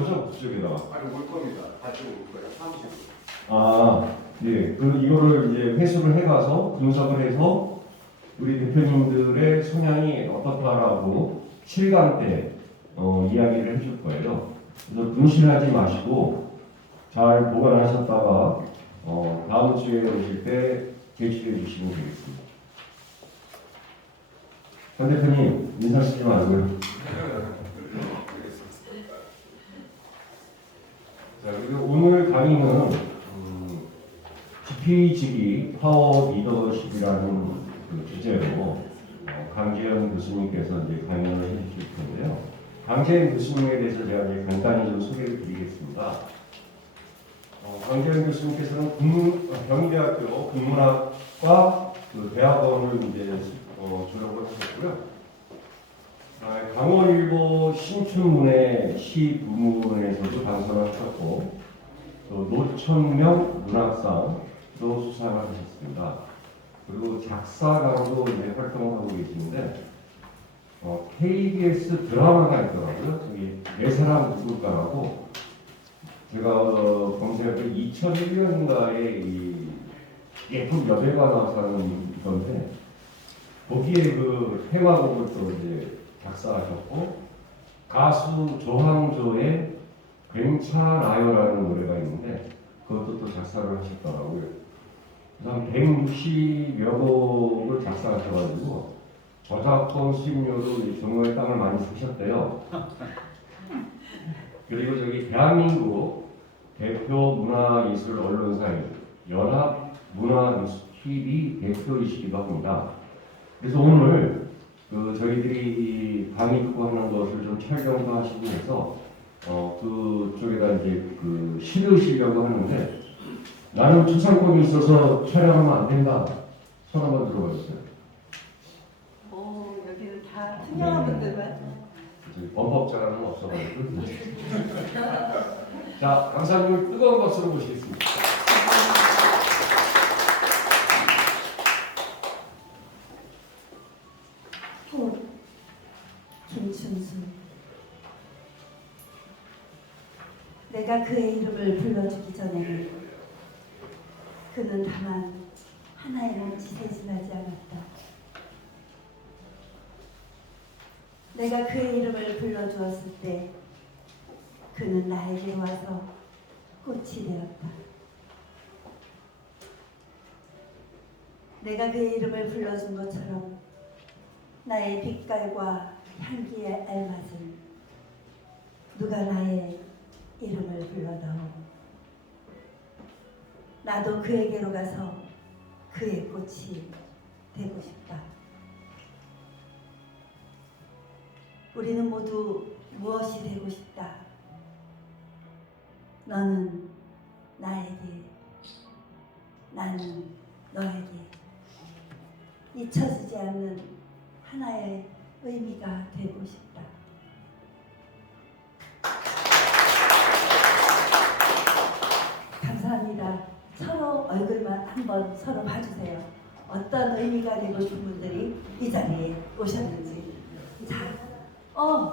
거죠? 그쪽에다가. 아니 올 겁니다. 가지고 올 거예요. 30. 아, 예. 이거를 이제 회수를 해가서 분석을 해서 우리 대표님들의 성향이 어떻다라고 실강 때 이야기를 해줄 거예요. 그래서 분실하지 마시고 잘 보관하셨다가 다음 주에 오실 때 제출해 주시면 되겠습니다. 권 대표님 인사 쓰지 말고요. 자, 그리고 오늘 강의는 GPGB 파워 리더십이라는 그 주제로 강재현 교수님께서 이제 강연을 해주실 텐데요. 강재현 교수님에 대해서 제가 이제 간단히 좀 소개를 드리겠습니다. 강재현 교수님께서는 경희대학교 국문학과 그 대학원을 이제 졸업을 하셨고요. 강원일보 신춘문예 시 부문에서도 당선을 하셨고, 또 노천명 문학상도 수상을 하셨습니다. 그리고 작사가로도 이제 활동을 하고 계시는데, KBS 드라마가 있더라고요. 저기 내 사랑 누굴까라고 제가 검색할 때 2001년인가에 이 예쁜 여배가 나와서 하는 건데, 거기에 그 테마곡을 또 이제 작사하셨고, 가수 조항조의 괜찮아요라는 노래가 있는데 그것도 또 작사를 하셨더라고요. 그다음 160여 곡을 작사하셔가지고 저작권 수익료로 전국의 땅을 많이 사셨대요. 그리고 저기 대한민국 대표 문화예술 언론사인 연합문화뉴스TV 대표이시기도 합니다. 그래서 오늘 저희들이 강의 듣고 하는 것을 좀 촬영도 하시고 해서 그쪽에다 이제 실으시려고 하는데, 나는 초상권이 있어서 촬영하면 안 된다. 손 한번 들어봐 주세요. 여기는 다 투명한 분들만. 범법자라는 없어가지고. 자, 강사님을 뜨거운 박수로 모시겠습니다. 김춘수. 내가 그의 이름을 불러주기 전에는 그는 다만 하나의 몸짓에 지나지 않았다. 내가 그의 이름을 불러주었을 때 그는 나에게 와서 꽃이 되었다. 내가 그의 이름을 불러준 것처럼 나의 빛깔과 향기에 알맞은 누가 나의 이름을 불러다오. 나도 그에게로 가서 그의 꽃이 되고 싶다. 우리는 모두 무엇이 되고 싶다. 너는 나에게, 나는 너에게 잊혀지지 않는 하나의 의미가 되고 싶다. 감사합니다. 서로 얼굴만 한번 서로 봐주세요. 어떤 의미가 되고 싶은 분들이 이 자리에 오셨는지. 자,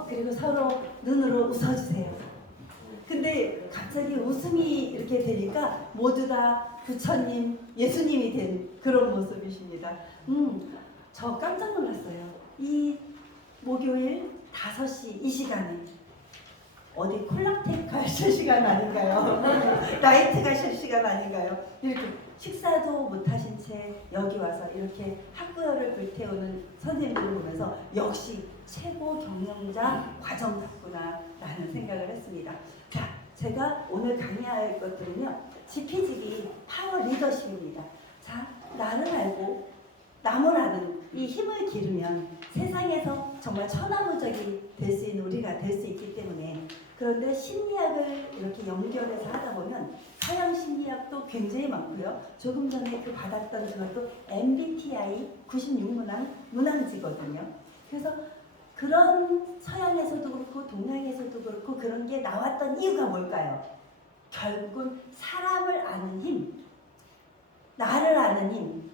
그리고 서로 눈으로 웃어주세요. 근데 갑자기 웃음이 이렇게 되니까 모두 다 부처님, 예수님이 된 그런 모습이십니다. 저 깜짝 놀랐어요. 이 목요일 5시 이 시간에 어디 콜라텍 가실 시간 아닌가요? 나이트 가실 시간 아닌가요? 이렇게 식사도 못 하신 채 여기 와서 이렇게 학구열을 불태우는 선생님들을 보면서 역시 최고 경영자 과정사구나 라는 생각을 했습니다. 자, 제가 오늘 강의할 것들은요, GPGB 파워 리더십입니다. 자, 나를 알고 남을 아는 이 힘을 기르면 세상에서 정말 천하무적이 될 수 있는 우리가 될 수 있기 때문에, 그런데 심리학을 이렇게 연결해서 하다 보면 서양 심리학도 굉장히 많고요. 조금 전에 받았던 그것도 MBTI 96문항지거든요. 그래서 그런 서양에서도 그렇고 동양에서도 그렇고 그런 게 나왔던 이유가 뭘까요? 결국은 사람을 아는 힘, 나를 아는 힘,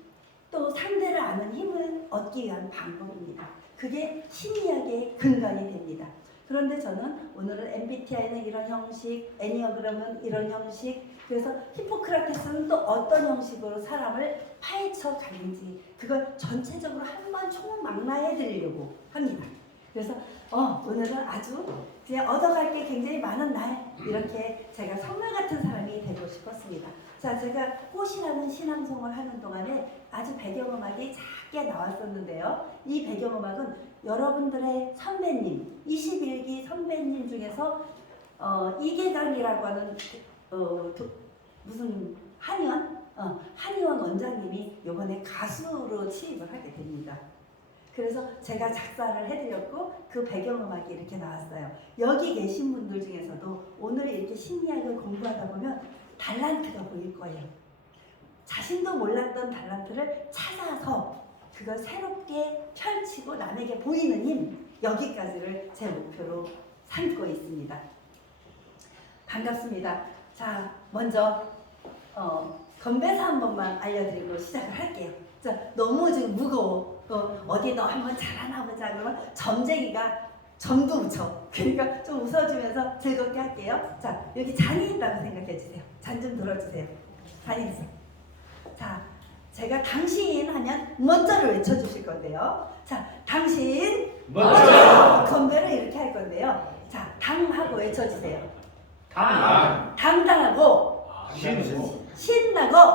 또 상대를 아는 힘을 얻기 위한 방법입니다. 그게 심리학의 근간이 됩니다. 그런데 저는 오늘은 MBTI는 이런 형식, 애니어그램은 이런 형식, 그래서 히포크라테스는 또 어떤 형식으로 사람을 파헤쳐 가는지 그걸 전체적으로 한번 총망라해 드리려고 합니다. 그래서 오늘은 아주 그냥 얻어갈 게 굉장히 많은 날, 이렇게 제가 선물 같은 사람이 되고 싶었습니다. 자, 제가 꽃이라는 신앙송을 하는 동안에 아주 배경음악이 작게 나왔었는데요. 이 배경음악은 여러분들의 선배님, 21기 선배님 중에서 이계강이라고 하는 무슨 한의원 원장님이 이번에 가수로 취입을 하게 됩니다. 그래서 제가 작사를 해드렸고 그 배경음악이 이렇게 나왔어요. 여기 계신 분들 중에서도 오늘 이렇게 심리학을 공부하다 보면 달란트가 보일 거예요. 자신도 몰랐던 달란트를 찾아서 그걸 새롭게 펼치고 남에게 보이는 힘, 여기까지를 제 목표로 삼고 있습니다. 반갑습니다. 자, 먼저 건배사 한 번만 알려드리고 시작을 할게요. 자, 너무 지금 무거워. 어디 너 한번 잘하나 보자 그러면 점쟁이가 점도 붙여. 그러니까 좀 웃어주면서 즐겁게 할게요. 자, 여기 잔이 있다고 생각해 주세요. 잔 좀 들어주세요. 잔이 있어. 자, 제가 당신 하면 먼저를 외쳐주실 건데요. 자, 당신 먼저. 건배를 이렇게 할 건데요. 자, 당하고 외쳐주세요. 당당하고 신나고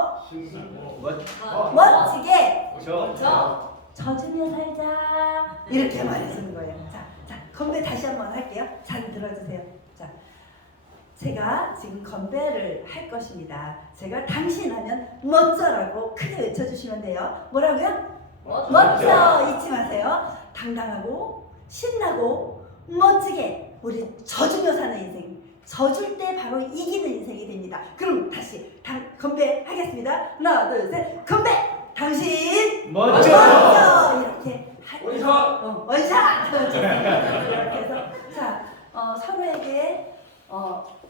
멋지게 젖으며 살자, 이렇게 말해주는 거예요. 자, 건배 다시 한번 할게요. 잔 들어주세요. 자, 제가 지금 건배를 할 것입니다. 제가 당신 하면 멋져라고 크게 외쳐주시면 돼요. 뭐라고요? 멋져 잊지 마세요. 당당하고 신나고 멋지게 우리 져주며 사는 인생, 져줄 때 바로 이기는 인생이 됩니다. 그럼 다시 건배 하겠습니다. 하나 둘 셋, 건배! 당신 멋져! 이렇게 원샷! 이렇게 해서 자, 서로에게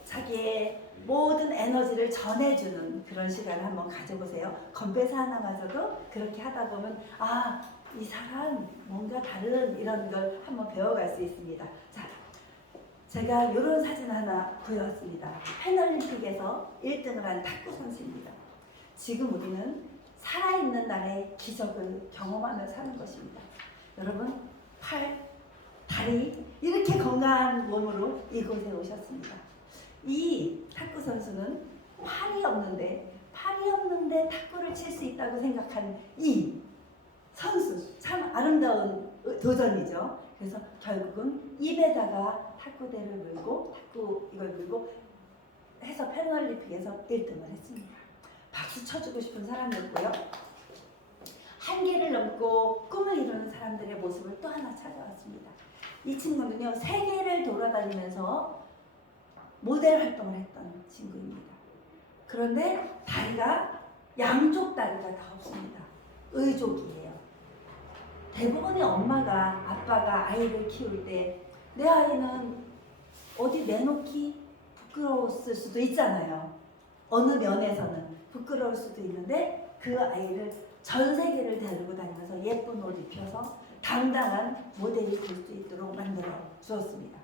자기의 모든 에너지를 전해주는 그런 시간을 한번 가져보세요. 건배사 하나마저도 그렇게 하다 보면 이 사람 뭔가 다른 이런 걸 한번 배워갈 수 있습니다. 자, 제가 이런 사진 하나 구해왔습니다. 패널림픽에서 1등을 한 탁구 선수입니다. 지금 우리는 살아있는 날의 기적을 경험하며 사는 것입니다. 여러분, 팔, 다리 이렇게 건강한 몸으로 이곳에 오셨습니다. 이 탁구 선수는 팔이 없는데 탁구를 칠 수 있다고 생각한 이 선수, 참 아름다운 도전이죠. 그래서 결국은 입에다가 탁구대를 물고 이걸 물고 해서 패널림픽에서 1등을 했습니다. 박수 쳐주고 싶은 사람이었고요. 한계를 넘고 꿈을 이루는 사람들의 모습을 또 하나 찾아왔습니다. 이 친구는요, 세계를 돌아다니면서 모델 활동을 했던 친구입니다. 그런데 양쪽 다리가 다 없습니다. 의족이에요. 대부분의 엄마가, 아빠가 아이를 키울 때 내 아이는 어디 내놓기 부끄러웠을 수도 있잖아요. 어느 면에서는 부끄러울 수도 있는데 그 아이를 전 세계를 데리고 다니면서 예쁜 옷 입혀서 당당한 모델이 될 수 있도록 만들어 주었습니다.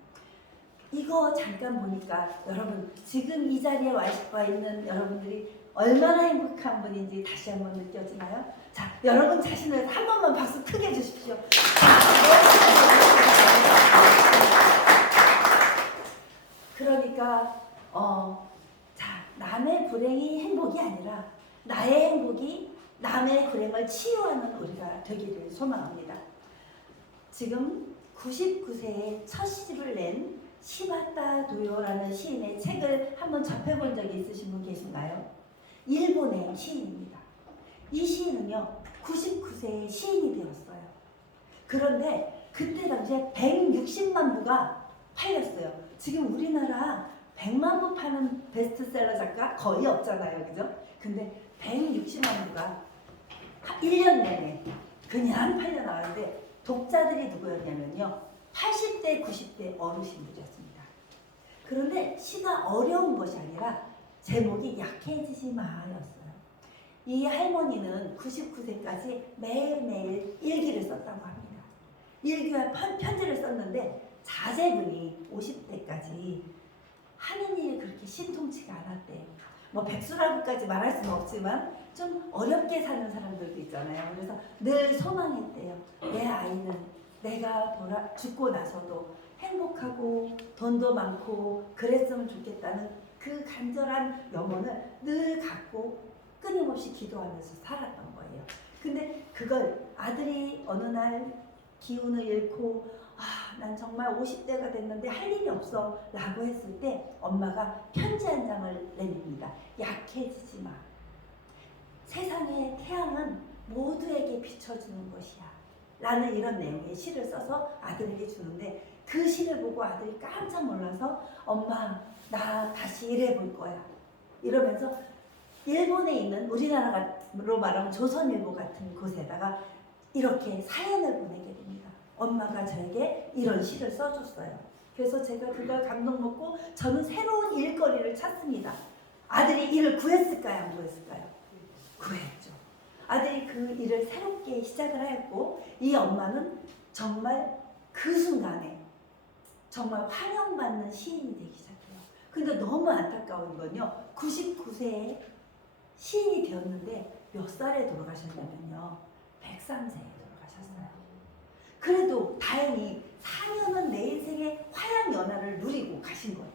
이거 잠깐 보니까 여러분, 지금 이 자리에 와 있는 여러분들이 얼마나 행복한 분인지 다시 한번 느껴지나요? 자, 여러분 자신을 한 번만 박수 크게 해주십시오. 그러니까 남의 불행이 행복이 아니라 나의 행복이 남의 불행을 치유하는 우리가 되기를 소망합니다. 지금 99세에 첫 시집을 낸 시바타 도요라는 시인의 책을 한번 접해본 적이 있으신 분 계신가요? 일본의 시인입니다. 이 시인은요, 99세에 시인이 되었어요. 그런데 그때 당시에 160만 부가 팔렸어요. 지금 우리나라 100만 부 파는 베스트셀러 작가 거의 없잖아요. 그죠? 근데 160만 부가 1년 내내 그냥 팔려나가는데 독자들이 누구였냐면요, 80대, 90대 어르신들이었습니다. 그런데 시가 어려운 것이 아니라 제목이 약해지지 마였어요. 이 할머니는 99세까지 매일매일 일기를 썼다고 합니다. 일기와 편지를 썼는데 자제분이 50대까지 하는 일이 그렇게 신통치가 않았대요. 뭐 백수라고까지 말할 수는 없지만 좀 어렵게 사는 사람들도 있잖아요. 그래서 늘 소망했대요. 내 아이는 내가 죽고 나서도 행복하고 돈도 많고 그랬으면 좋겠다는 그 간절한 염원을 늘 갖고 끊임없이 기도하면서 살았던 거예요. 근데 그걸 아들이 어느 날 기운을 잃고 난 정말 50대가 됐는데 할 일이 없어 라고 했을 때 엄마가 편지 한 장을 내밉니다. 약해지지 마. 세상의 태양은 모두에게 비춰주는 것이야 라는 이런 내용의 시를 써서 아들에게 주는데 그 시를 보고 아들이 깜짝 놀라서 엄마 나 다시 일해볼 거야 이러면서 일본에 있는 우리나라로 말하면 조선일보 같은 곳에다가 이렇게 사연을 보내게 됩니다. 엄마가 저에게 이런 시를 써줬어요. 그래서 제가 그걸 감동 먹고 저는 새로운 일거리를 찾습니다. 아들이 일을 구했을까요? 안 구했을까요? 구했죠. 아들이 그 일을 새롭게 시작을 했고 이 엄마는 정말 그 순간에 정말 환영받는 시인이 되기 시작해요. 근데 너무 안타까운 건요. 99세에 시인이 되었는데 몇 살에 돌아가셨냐면요. 103세에 돌아가셨어요. 그래도 다행히 4년은 내 인생의 화양 연화를 누리고 가신 거예요.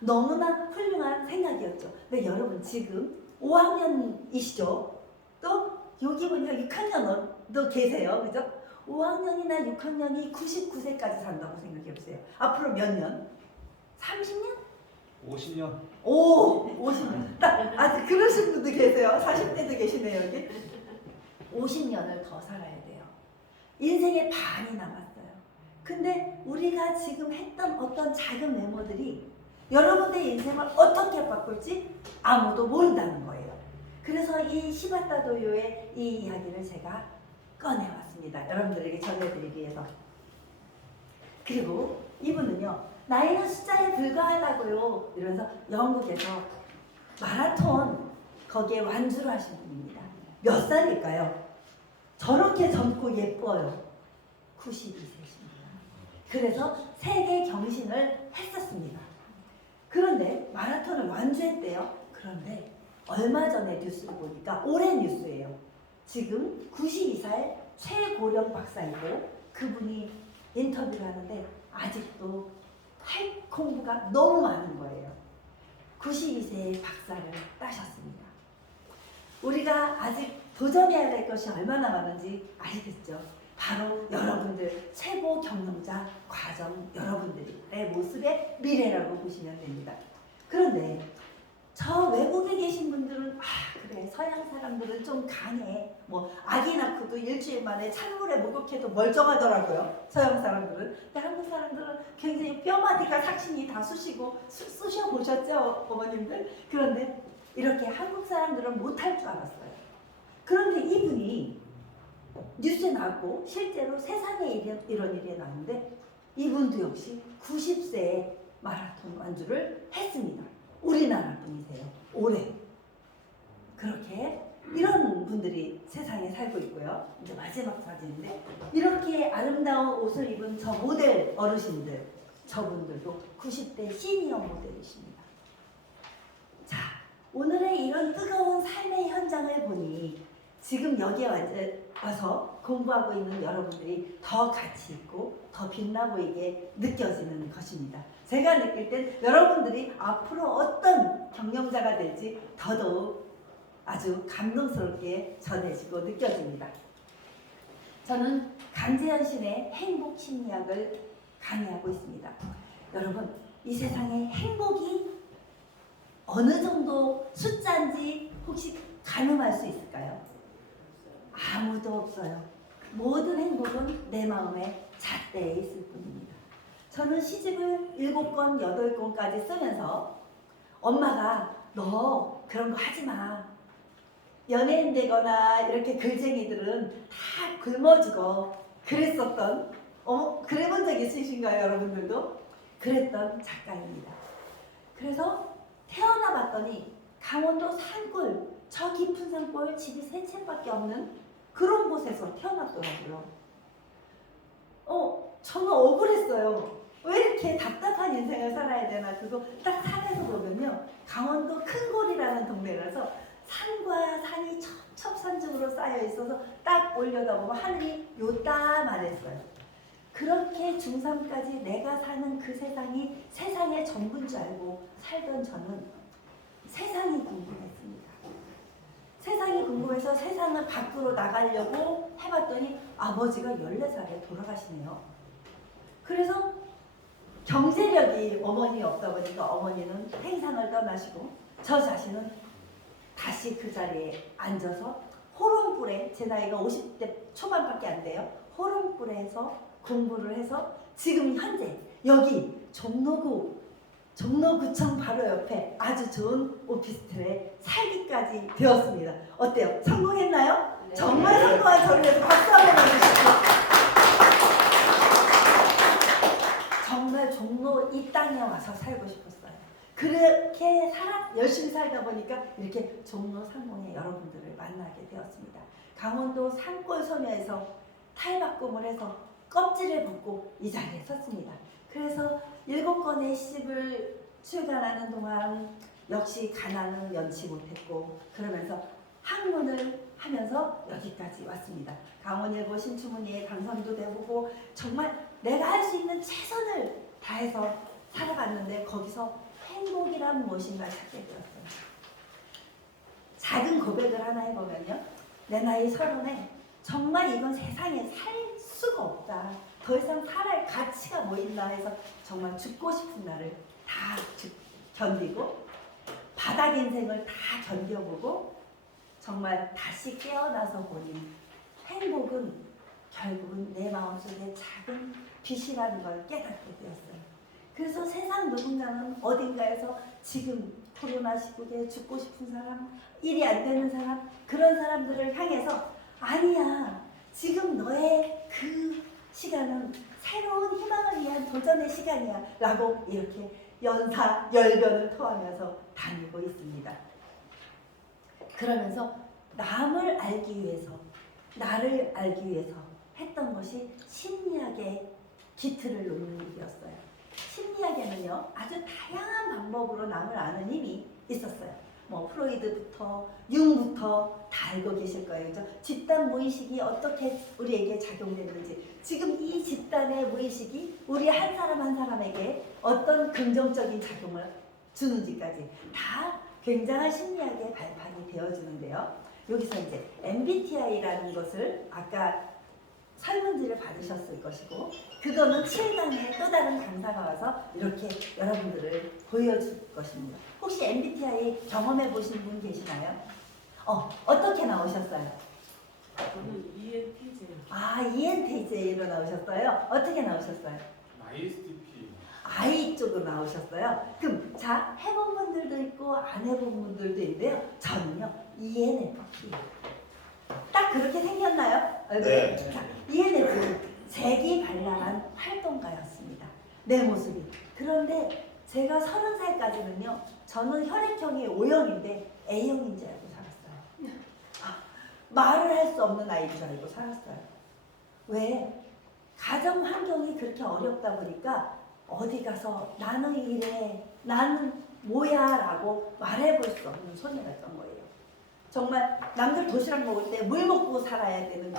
너무나 훌륭한 생각이었죠. 근데 여러분 지금 5학년이시죠? 또 여기 보니까 6학년도 계세요. 그죠? 5학년이나 6학년이 99세까지 산다고 생각해 보세요. 앞으로 몇 년? 30년? 50년. 오! 50년. 아직 그러신 분도 계세요. 40대도 계시네요. 여기. 50년을 더 살아야 돼요. 인생의 반이 남았어요. 근데 우리가 지금 했던 어떤 작은 메모들이 여러분의 인생을 어떻게 바꿀지 아무도 모른다는 거예요. 그래서 이 시바타도요의 이 이야기를 제가 꺼내왔습니다. 여러분들에게 전해드리기 위해서. 그리고 이분은요. 나이는 숫자에 불과하다고요. 이러면서 영국에서 마라톤 거기에 완주를 하신 분입니다. 몇 살일까요? 저렇게 젊고 예뻐요. 92세십니다. 그래서 세계 경신을 했었습니다. 그런데 마라톤을 완주했대요. 그런데 얼마 전에 뉴스를 보니까 올해 뉴스예요. 지금 92살 최고령 박사이고 그분이 인터뷰를 하는데 아직도 할 공부가 너무 많은 거예요. 92세의 박사를 따셨습니다. 우리가 아직 도전해야 될 것이 얼마나 많은지 아시겠죠? 바로 여러분들 최고 경영자 과정 여러분들의 모습의 미래라고 보시면 됩니다. 그런데 저 외국에 계신 분들은 그래 서양 사람들은 좀 강해 뭐 아기 낳고도 일주일 만에 찬물에 목욕해도 멀쩡하더라고요. 서양 사람들은. 근데 한국 사람들은 굉장히 뼈마디가 삭신이 다 쑤셔 보셨죠 어머님들? 그런데 이렇게 한국 사람들은 못할 줄 알았어요. 그런데 이분이 뉴스에 나왔고 실제로 세상에 이런 일이 나왔는데 이분도 역시 90세에 마라톤 완주를 했습니다. 우리나라 분이세요. 올해. 그렇게 이런 분들이 세상에 살고 있고요. 이제 마지막 사진인데 이렇게 아름다운 옷을 입은 저 모델 어르신들 저분들도 90대 시니어 모델이십니다. 자, 오늘의 이런 뜨거운 삶의 현장을 보니 지금 여기에 와서 공부하고 있는 여러분들이 더 가치 있고 더 빛나 보이게 느껴지는 것입니다. 제가 느낄 땐 여러분들이 앞으로 어떤 경영자가 될지 더더욱 아주 감동스럽게 전해지고 느껴집니다. 저는 강재현 신의 행복 심리학을 강의하고 있습니다. 여러분, 이 세상에 행복이 어느 정도 숫자인지 혹시 가늠할 수 있을까요? 아무도 없어요. 모든 행복은 내 마음의 잣대에 있을 뿐입니다. 저는 시집을 7권, 8권까지 쓰면서 엄마가 너 그런 거 하지 마. 연예인 되거나 이렇게 글쟁이들은 다 굶어 죽어. 그랬었던, 그래본 적 있으신가요, 여러분들도? 그랬던 작가입니다. 그래서 태어나 봤더니 강원도 산골, 저 깊은 산골 집이 3채밖에 없는 그런 곳에서 태어났더라고요. 저는 억울했어요. 왜 이렇게 답답한 인생을 살아야 되나. 그거 딱 산에서 보면요, 강원도 큰골이라는 동네라서 산과 산이 첩첩산중으로 쌓여 있어서 딱 올려다보면 하늘이 요따만했어요. 그렇게 중3까지 내가 사는 그 세상이 세상의 전부인 줄 알고 살던 저는 세상이 궁금했습니다. 세상이 궁금해서 세상을 밖으로 나가려고 해봤더니 아버지가 14살에 돌아가시네요. 그래서 경제력이 어머니 없다 보니까 어머니는 행상을 떠나시고 저 자신은 다시 그 자리에 앉아서 호롱불에, 제 나이가 50대 초반밖에 안 돼요. 호롱불에서 공부를 해서 지금 현재 여기 종로구청 바로 옆에 아주 좋은 오피스텔에 살기까지 되었습니다. 어때요? 성공했나요? 네. 정말 성공한 저를 위해서 박수 한번 해주시죠. 정말 종로 이 땅에 와서 살고 싶었어요. 그렇게 열심히 살다 보니까 이렇게 종로 상공의 여러분들을 만나게 되었습니다. 강원도 산골 소녀에서 탈바꿈을 해서 껍질을 벗고 이 자리에 섰습니다. 그래서 7권의 시집을 출간하는 동안 역시 가난은 면치 못했고, 그러면서 학문을 하면서 여기까지 왔습니다. 강원일보 신춘문예에 당선도 돼보고 정말 내가 할 수 있는 최선을 다해서 살아갔는데 거기서 행복이란 무엇인가 찾게 되었어요. 작은 고백을 하나 해보면요, 내 나이 30에 정말 이건 세상에 살 수가 없다, 더 이상 살아야 가치가 뭐 있나 해서 정말 죽고 싶은 날을 다 견디고 바닥 인생을 다 견뎌보고 정말 다시 깨어나서 보니 행복은 결국은 내 마음속에 작은 빛이라는 걸 깨닫게 되었어요. 그래서 세상 누군가는 어딘가에서 지금 코로나 시국에 죽고 싶은 사람, 일이 안 되는 사람, 그런 사람들을 향해서 아니야, 지금 너의 그 시간은 새로운 희망을 위한 도전의 시간이야 라고 이렇게 열변을 토하면서 다니고 있습니다. 그러면서 남을 알기 위해서, 나를 알기 위해서 했던 것이 심리학의 기틀을 놓는 일이었어요. 심리학에는요, 아주 다양한 방법으로 남을 아는 힘이 있었어요. 뭐 프로이드부터 융부터 다 알고 계실 거예요. 그죠? 집단 무의식이 어떻게 우리에게 작용되는지, 지금 이 집단의 무의식이 우리 한 사람 한 사람에게 어떤 긍정적인 작용을 주는지까지 다 굉장한 심리학의 발판이 되어주는데요. 여기서 이제 MBTI라는 것을 아까 설문지를 받으셨을 것이고, 그거는 7강에 또 다른 강사가 와서 이렇게 여러분들을 보여줄 것입니다. 혹시 MBTI 경험해 보신 분 계시나요? 어떻게 나오셨어요? 저는 ENTJ. 아, ENTJ로 나오셨어요? 어떻게 나오셨어요? ISTP. I 쪽으로 나오셨어요. 그럼 자, 해본 분들도 있고 안 해본 분들도 있는데요. 저는요, ENFP. 딱 그렇게 생겼나요? 네. 자, ENFP, 재기발랄한 활동가였습니다. 내 모습이. 그런데 제가 30살까지는요, 저는 혈액형이 O형인데 A형인 줄 알고 살았어요. 말을 할 수 없는 아이인 줄 알고 살았어요. 왜? 가정 환경이 그렇게 어렵다 보니까 어디 가서 나는 이래, 나는 뭐야 라고 말해볼 수 없는 소녀였던 거예요. 정말 남들 도시락 먹을 때 물 먹고 살아야 되는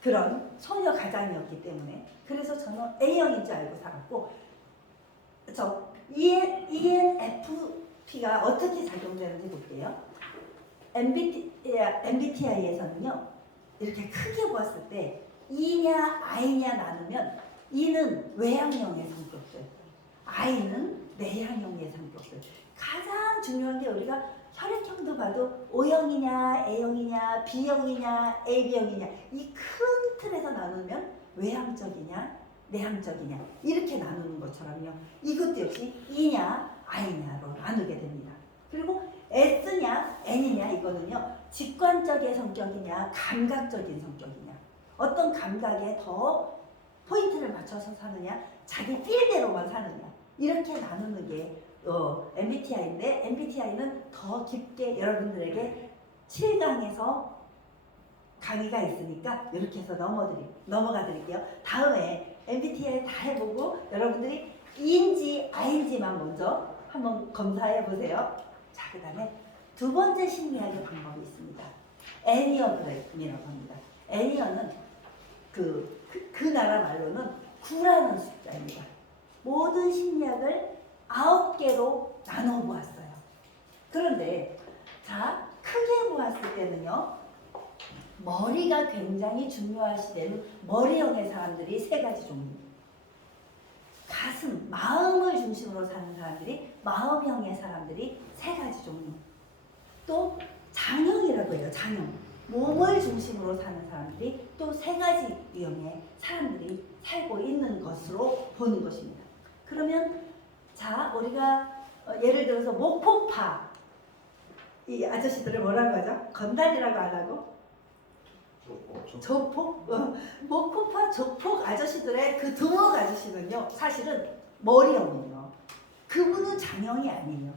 그런 소녀 가장이었기 때문에, 그래서 저는 A형인 줄 알고 살았고, 저 ENFP가 어떻게 작용되는지 볼게요. MBTI에서는요, 이렇게 크게 보았을 때 E냐 I냐 나누면 E는 외향형의 성격들, I는 내향형의 성격들. 가장 중요한 게 우리가 혈액형도 봐도 O형이냐 A형이냐 B형이냐 AB형이냐 이 큰 틀에서 나누면 외향적이냐 내향적이냐 이렇게 나누는 것처럼요, 이것도 역시 E냐 I냐로 나누게 됩니다. 그리고 S냐 N이냐 이거는요, 직관적인 성격이냐 감각적인 성격이냐, 어떤 감각에 더 포인트를 맞춰서 사느냐 자기 필대로만 사느냐, 이렇게 나누는 게 MBTI인데, MBTI는 더 깊게 여러분들에게 7강에서 강의가 있으니까 이렇게 해서 넘어가 드릴게요. 다음에 MBTI 다 해보고 여러분들이 E인지 I인지만 먼저 한번 검사해 보세요. 자, 그 다음에 두 번째 심리학의 방법이 있습니다. 애니어그램이라고 합니다. 애니어는 그 나라 말로는 9라는 숫자입니다. 모든 심리학을 9개로 나눠 보았어요. 그런데 자, 크게 보았을 때는요, 머리가 굉장히 중요하시다는 머리형의 사람들이 세 가지 종류. 가슴, 마음을 중심으로 사는 사람들이 마음형의 사람들이 세 가지 종류. 또 장형이라고 해요. 장형. 몸을 중심으로 사는 사람들이 또 세 가지 유형의 사람들이 살고 있는 것으로 보는 것입니다. 그러면 자, 우리가 예를 들어서 목포파 이 아저씨들을 뭐라고 하죠? 건달이라고 안 하고 조폭? 목포파 조폭 아저씨들의 그 두목 아저씨는요, 사실은 머리형이에요. 그분은 장형이 아니에요.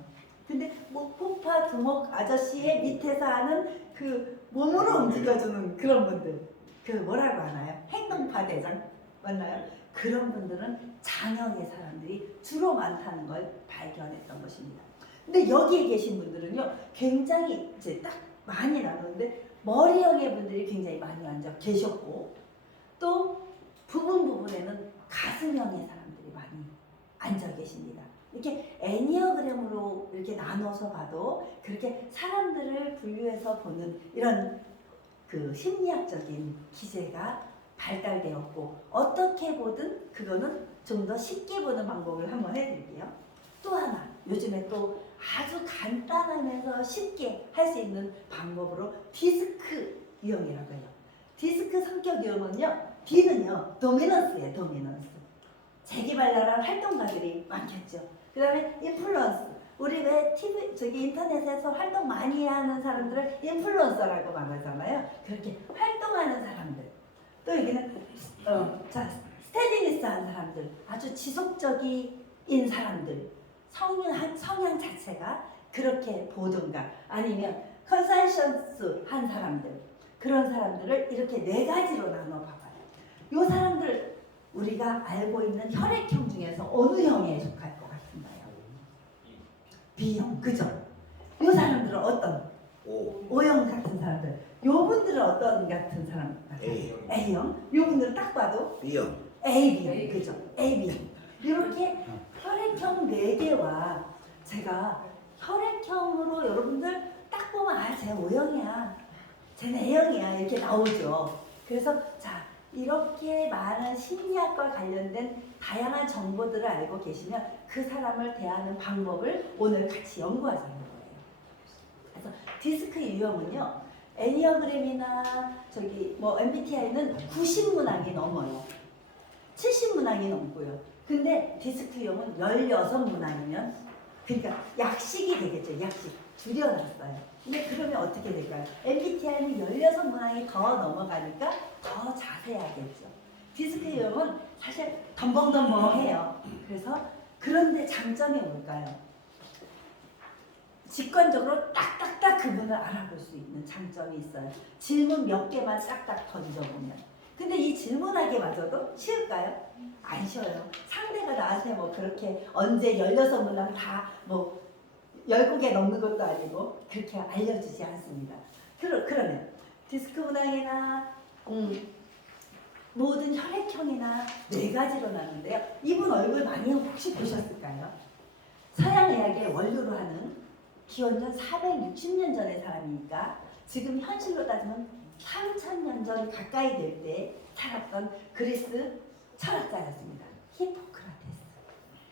근데 목포파 두목 아저씨의 밑에서 하는 그 몸으로 움직여주는 그런 분들, 그 뭐라고 하나요? 행동파 대장 맞나요? 그런 분들은 장형의 사람들이 주로 많다는 걸 발견했던 것입니다. 근데 여기에 계신 분들은요, 굉장히 이제 딱 많이 나누는데 머리형의 분들이 굉장히 많이 앉아 계셨고, 또 부분에는 가슴형의 사람들이 많이 앉아 계십니다. 이렇게 애니어그램으로 이렇게 나눠서 봐도 그렇게 사람들을 분류해서 보는 이런 그 심리학적인 기제가 발달되었고, 어떻게 보든 그거는 좀 더 쉽게 보는 방법을 한번 해드릴게요. 또 하나, 요즘에 또 아주 간단하면서 쉽게 할 수 있는 방법으로 디스크 유형이라고 해요. 디스크 성격 유형은요, D는요, 도미넌스예요, 도미넌스. 재기발랄한 활동가들이 많겠죠. 그 다음에 인플루언스. 우리 왜 TV, 인터넷에서 활동 많이 하는 사람들을 인플루언서라고 말하잖아요. 그렇게 활동하는 사람들. 또 여기는, 스테디니스 한 사람들. 아주 지속적인 사람들. 성향 자체가 그렇게 보든가, 아니면 컨센셔스 한 사람들, 그런 사람들을 이렇게 네 가지로 나눠봐봐요. 이 사람들 우리가 알고 있는 혈액형 중에서 어느 형에 속할 것 같은가요? B형, 그죠? 이 사람들은 어떤? O형 같은 사람들. 요 분들은 어떤 같은 사람 같아요? A형. 요 분들은 딱 봐도 B형. AB형, 그죠? AB형. 이렇게 혈액형 4개와 제가 혈액형으로 여러분들 딱 보면 쟤 O형이야, 쟤는 A형이야 이렇게 나오죠. 그래서 자, 이렇게 많은 심리학과 관련된 다양한 정보들을 알고 계시면 그 사람을 대하는 방법을 오늘 같이 연구하자는 거예요. 그래서 디스크 유형은요, 애니어그램이나 MBTI는 90문항이 넘어요. 70문항이 넘고요. 근데 디스크 유형은 16문항이면, 그러니까 약식이 되겠죠. 약식. 줄여놨어요. 근데 그러면 어떻게 될까요? MBTI는 16문항이 더 넘어가니까 더 자세하겠죠. 디스크 유형은 사실 덤벙덤벙해요. 그래서 그런데 장점이 뭘까요? 직관적으로 딱딱딱 그분을 알아볼 수 있는 장점이 있어요. 질문 몇 개만 싹딱 던져보면. 근데 이 질문하기마저도 쉬울까요? 안 쉬워요. 상대가 나한테 뭐 그렇게 언제 16문항 다 뭐 10곡에 넘는 것도 아니고 그렇게 알려주지 않습니다. 그러면 디스크 문항이나 모든 혈액형이나 4가지로 나누는데요. 이분 얼굴 많이 혹시 보셨을까요? 서양의학의 원료로 하는 기원전 460년 전의 사람이니까 지금 현실로 따지면 3000년 전 가까이 될 때 살았던 그리스 철학자였습니다.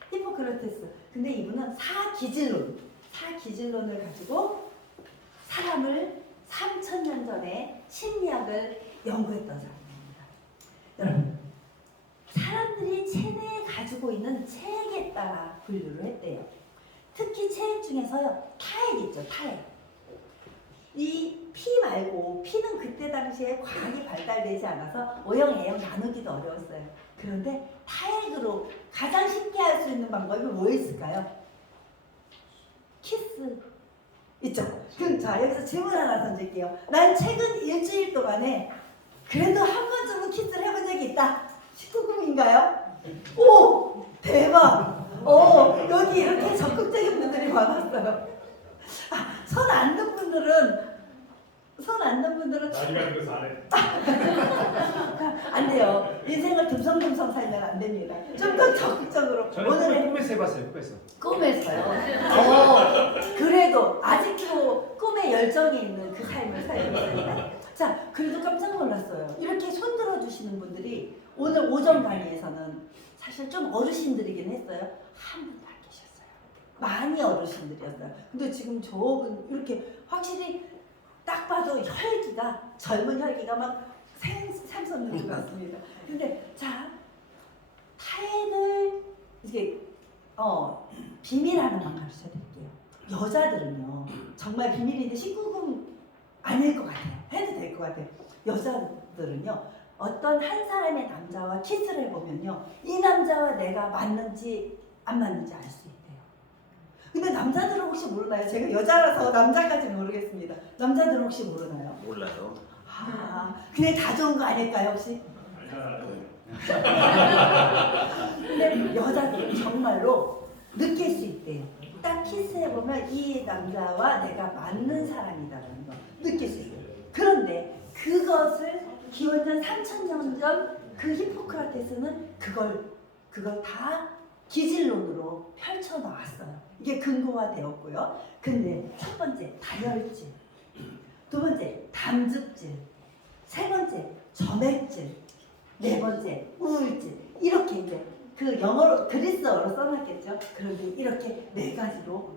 히포크라테스. 근데 이분은 사기질론을 가지고 사람을 3000년 전에 심리학을 연구했던 사람입니다. 여러분, 사람들이 체내에 가지고 있는 체액에 따라 분류를 했대요. 특히 체액 중에서요, 타액 있죠, 타액. 이 피 말고, 피는 그때 당시에 과학이 발달되지 않아서 O형, A형 나누기도 어려웠어요. 그런데 타액으로 가장 쉽게 할 수 있는 방법이 뭐 있을까요? 키스 있죠? 그럼 자, 여기서 질문 하나 던질게요. 난 최근 일주일 동안에 그래도 한 번쯤은 키스를 해본 적이 있다. 19금인가요? 오! 대박! 여기 이렇게 적극적인 분들이 많았어요. 손 안 든 분들은 나이가 들어서 안 해. 안 돼요. 인생을 듬성듬성 살면 안 됩니다. 좀 더 적극적으로. 오늘은 꿈에서 해봤어요. 꿈에서. 꿈에서요. 그래도 아직도 꿈에 열정이 있는 그 삶을 살고 있습니다. 자, 그래도 깜짝 놀랐어요. 이렇게 손 들어주시는 분들이 오늘 오전 강의에서는 사실 좀 어르신들이긴 했어요. 한 분도 안 계셨어요. 많이 어르신들이었어요. 근데 지금 저분 이렇게 확실히 딱 봐도 혈기가 젊은 혈기가 막 샘솟는 것 같습니다. 근데 자, 타액을 이게 비밀 하나만 가르쳐 드릴게요. 여자들은요 정말 비밀인데 19금 아닐 것 같아요. 해도 될 것 같아요. 여자들은요 어떤 한 사람의 남자와 키스를 해보면요 이 남자와 내가 맞는지 안 맞는지 알 수 있대요. 근데 남자들은 혹시 모르나요? 제가 여자라서 남자까지 모르겠습니다. 남자들은 혹시 모르나요? 몰라요. 그냥 다 좋은 거 아닐까요 혹시? 근데 여자들은 정말로 느낄 수 있대요. 딱 키스해보면 이 남자와 내가 맞는 사람이다라는 거 느낄 수 있어요. 그런데 그것을 기원전 3000년 전 그 히포크라테스는 그걸 다 기질론으로 펼쳐 나왔어요. 이게 근거화되었고요. 근데 첫 번째 다혈질, 두 번째 담즙질, 세 번째 점액질, 네 번째 우울질, 이렇게 이제 그 영어로 그리스어로 써놨겠죠. 그런데 이렇게 네 가지로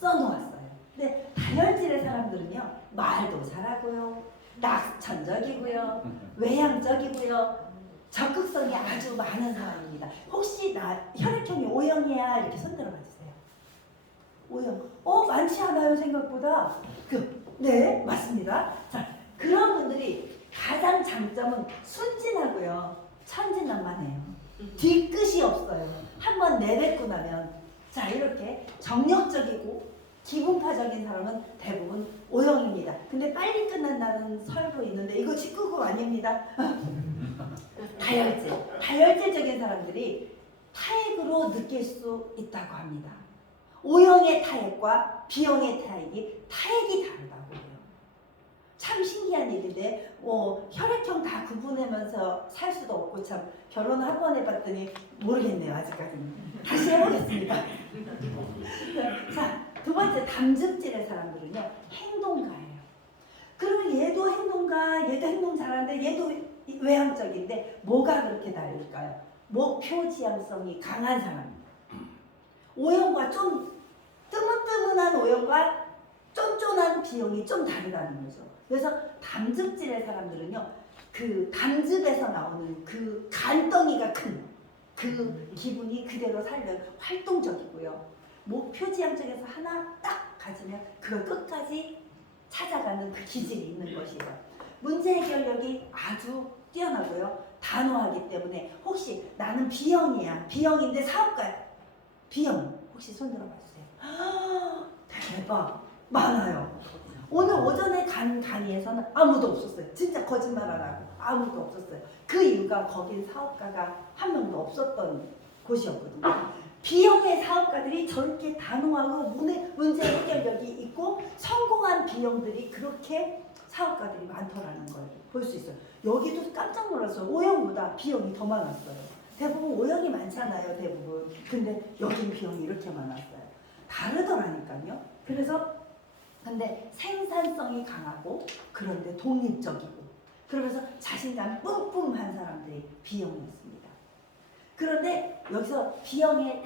써놓았어요. 근데 다혈질의 사람들은요 말도 잘하고요, 낙천적이고요, 외향적이고요, 적극성이 아주 많은 사람입니다. 혹시 나 혈액형이 O형이야 이렇게 손 들어봐 주세요. O형. 많지 않아요 생각보다. 네 맞습니다. 자 그런 분들이 가장 장점은 순진하고요, 천진난만해요. 뒤끝이 없어요. 한번 내뱉고 나면 자 이렇게 정력적이고 기분파적인 사람은 대부분 O형입니다. 근데 빨리 끝난다는 설도 있는데 이거 19금 아닙니다. 다혈질적인 사람들이 타액으로 느낄 수 있다고 합니다. O형의 타액과 B형의 타액이 다르다고 해요. 참 신기한 일인데 혈액형 다 구분하면서 살 수도 없고 참 결혼을 한 번 해봤더니 모르겠네요 아직까지는. 다시 해보겠습니다. 자, 두 번째 담즙질의 사람들은요 행동가예요. 그러면 얘도 행동가, 얘도 행동 잘하는데 얘도 외향적인데 뭐가 그렇게 다를까요? 목표 지향성이 강한 사람입니다. O형과 좀 뜨문뜨문한 O형과 쫀쫀한 B형이 좀 다르다는 거죠. 그래서 담즙질의 사람들은요 그 담즙에서 나오는 그 간덩이가 큰 그 기분이 그대로 살면 활동적이고요. 목표 지향적에서 하나 딱 가지면 그걸 끝까지 찾아가는 그 기질이 있는 것이에요. 문제 해결력이 아주 뛰어나고요. 단호하기 때문에 혹시 나는 B형이야. B형인데 사업가야. B형 혹시 손 들어봐 주세요. 대박 많아요. 오늘 오전에 간 강의에서는 아무도 없었어요. 진짜 거짓말 안 하고 아무도 없었어요. 그 이유가 거긴 사업가가 한 명도 없었던 곳이었거든요. B형의 사업가들이 저렇게 단호하고 문제 해결력이 있고 성공한 B형들이 그렇게 사업가들이 많더라는 걸 볼 수 있어요. 여기도 깜짝 놀랐어요. O형보다 B형이 더 많았어요. 대부분 O형이 많잖아요. 대부분. 근데 여긴 B형이 이렇게 많았어요. 다르더라니까요. 그래서 근데 생산성이 강하고 그런데 독립적이고 그러면서 자신감 뿜뿜한 사람들이 B형이었습니다. 그런데 여기서 B형의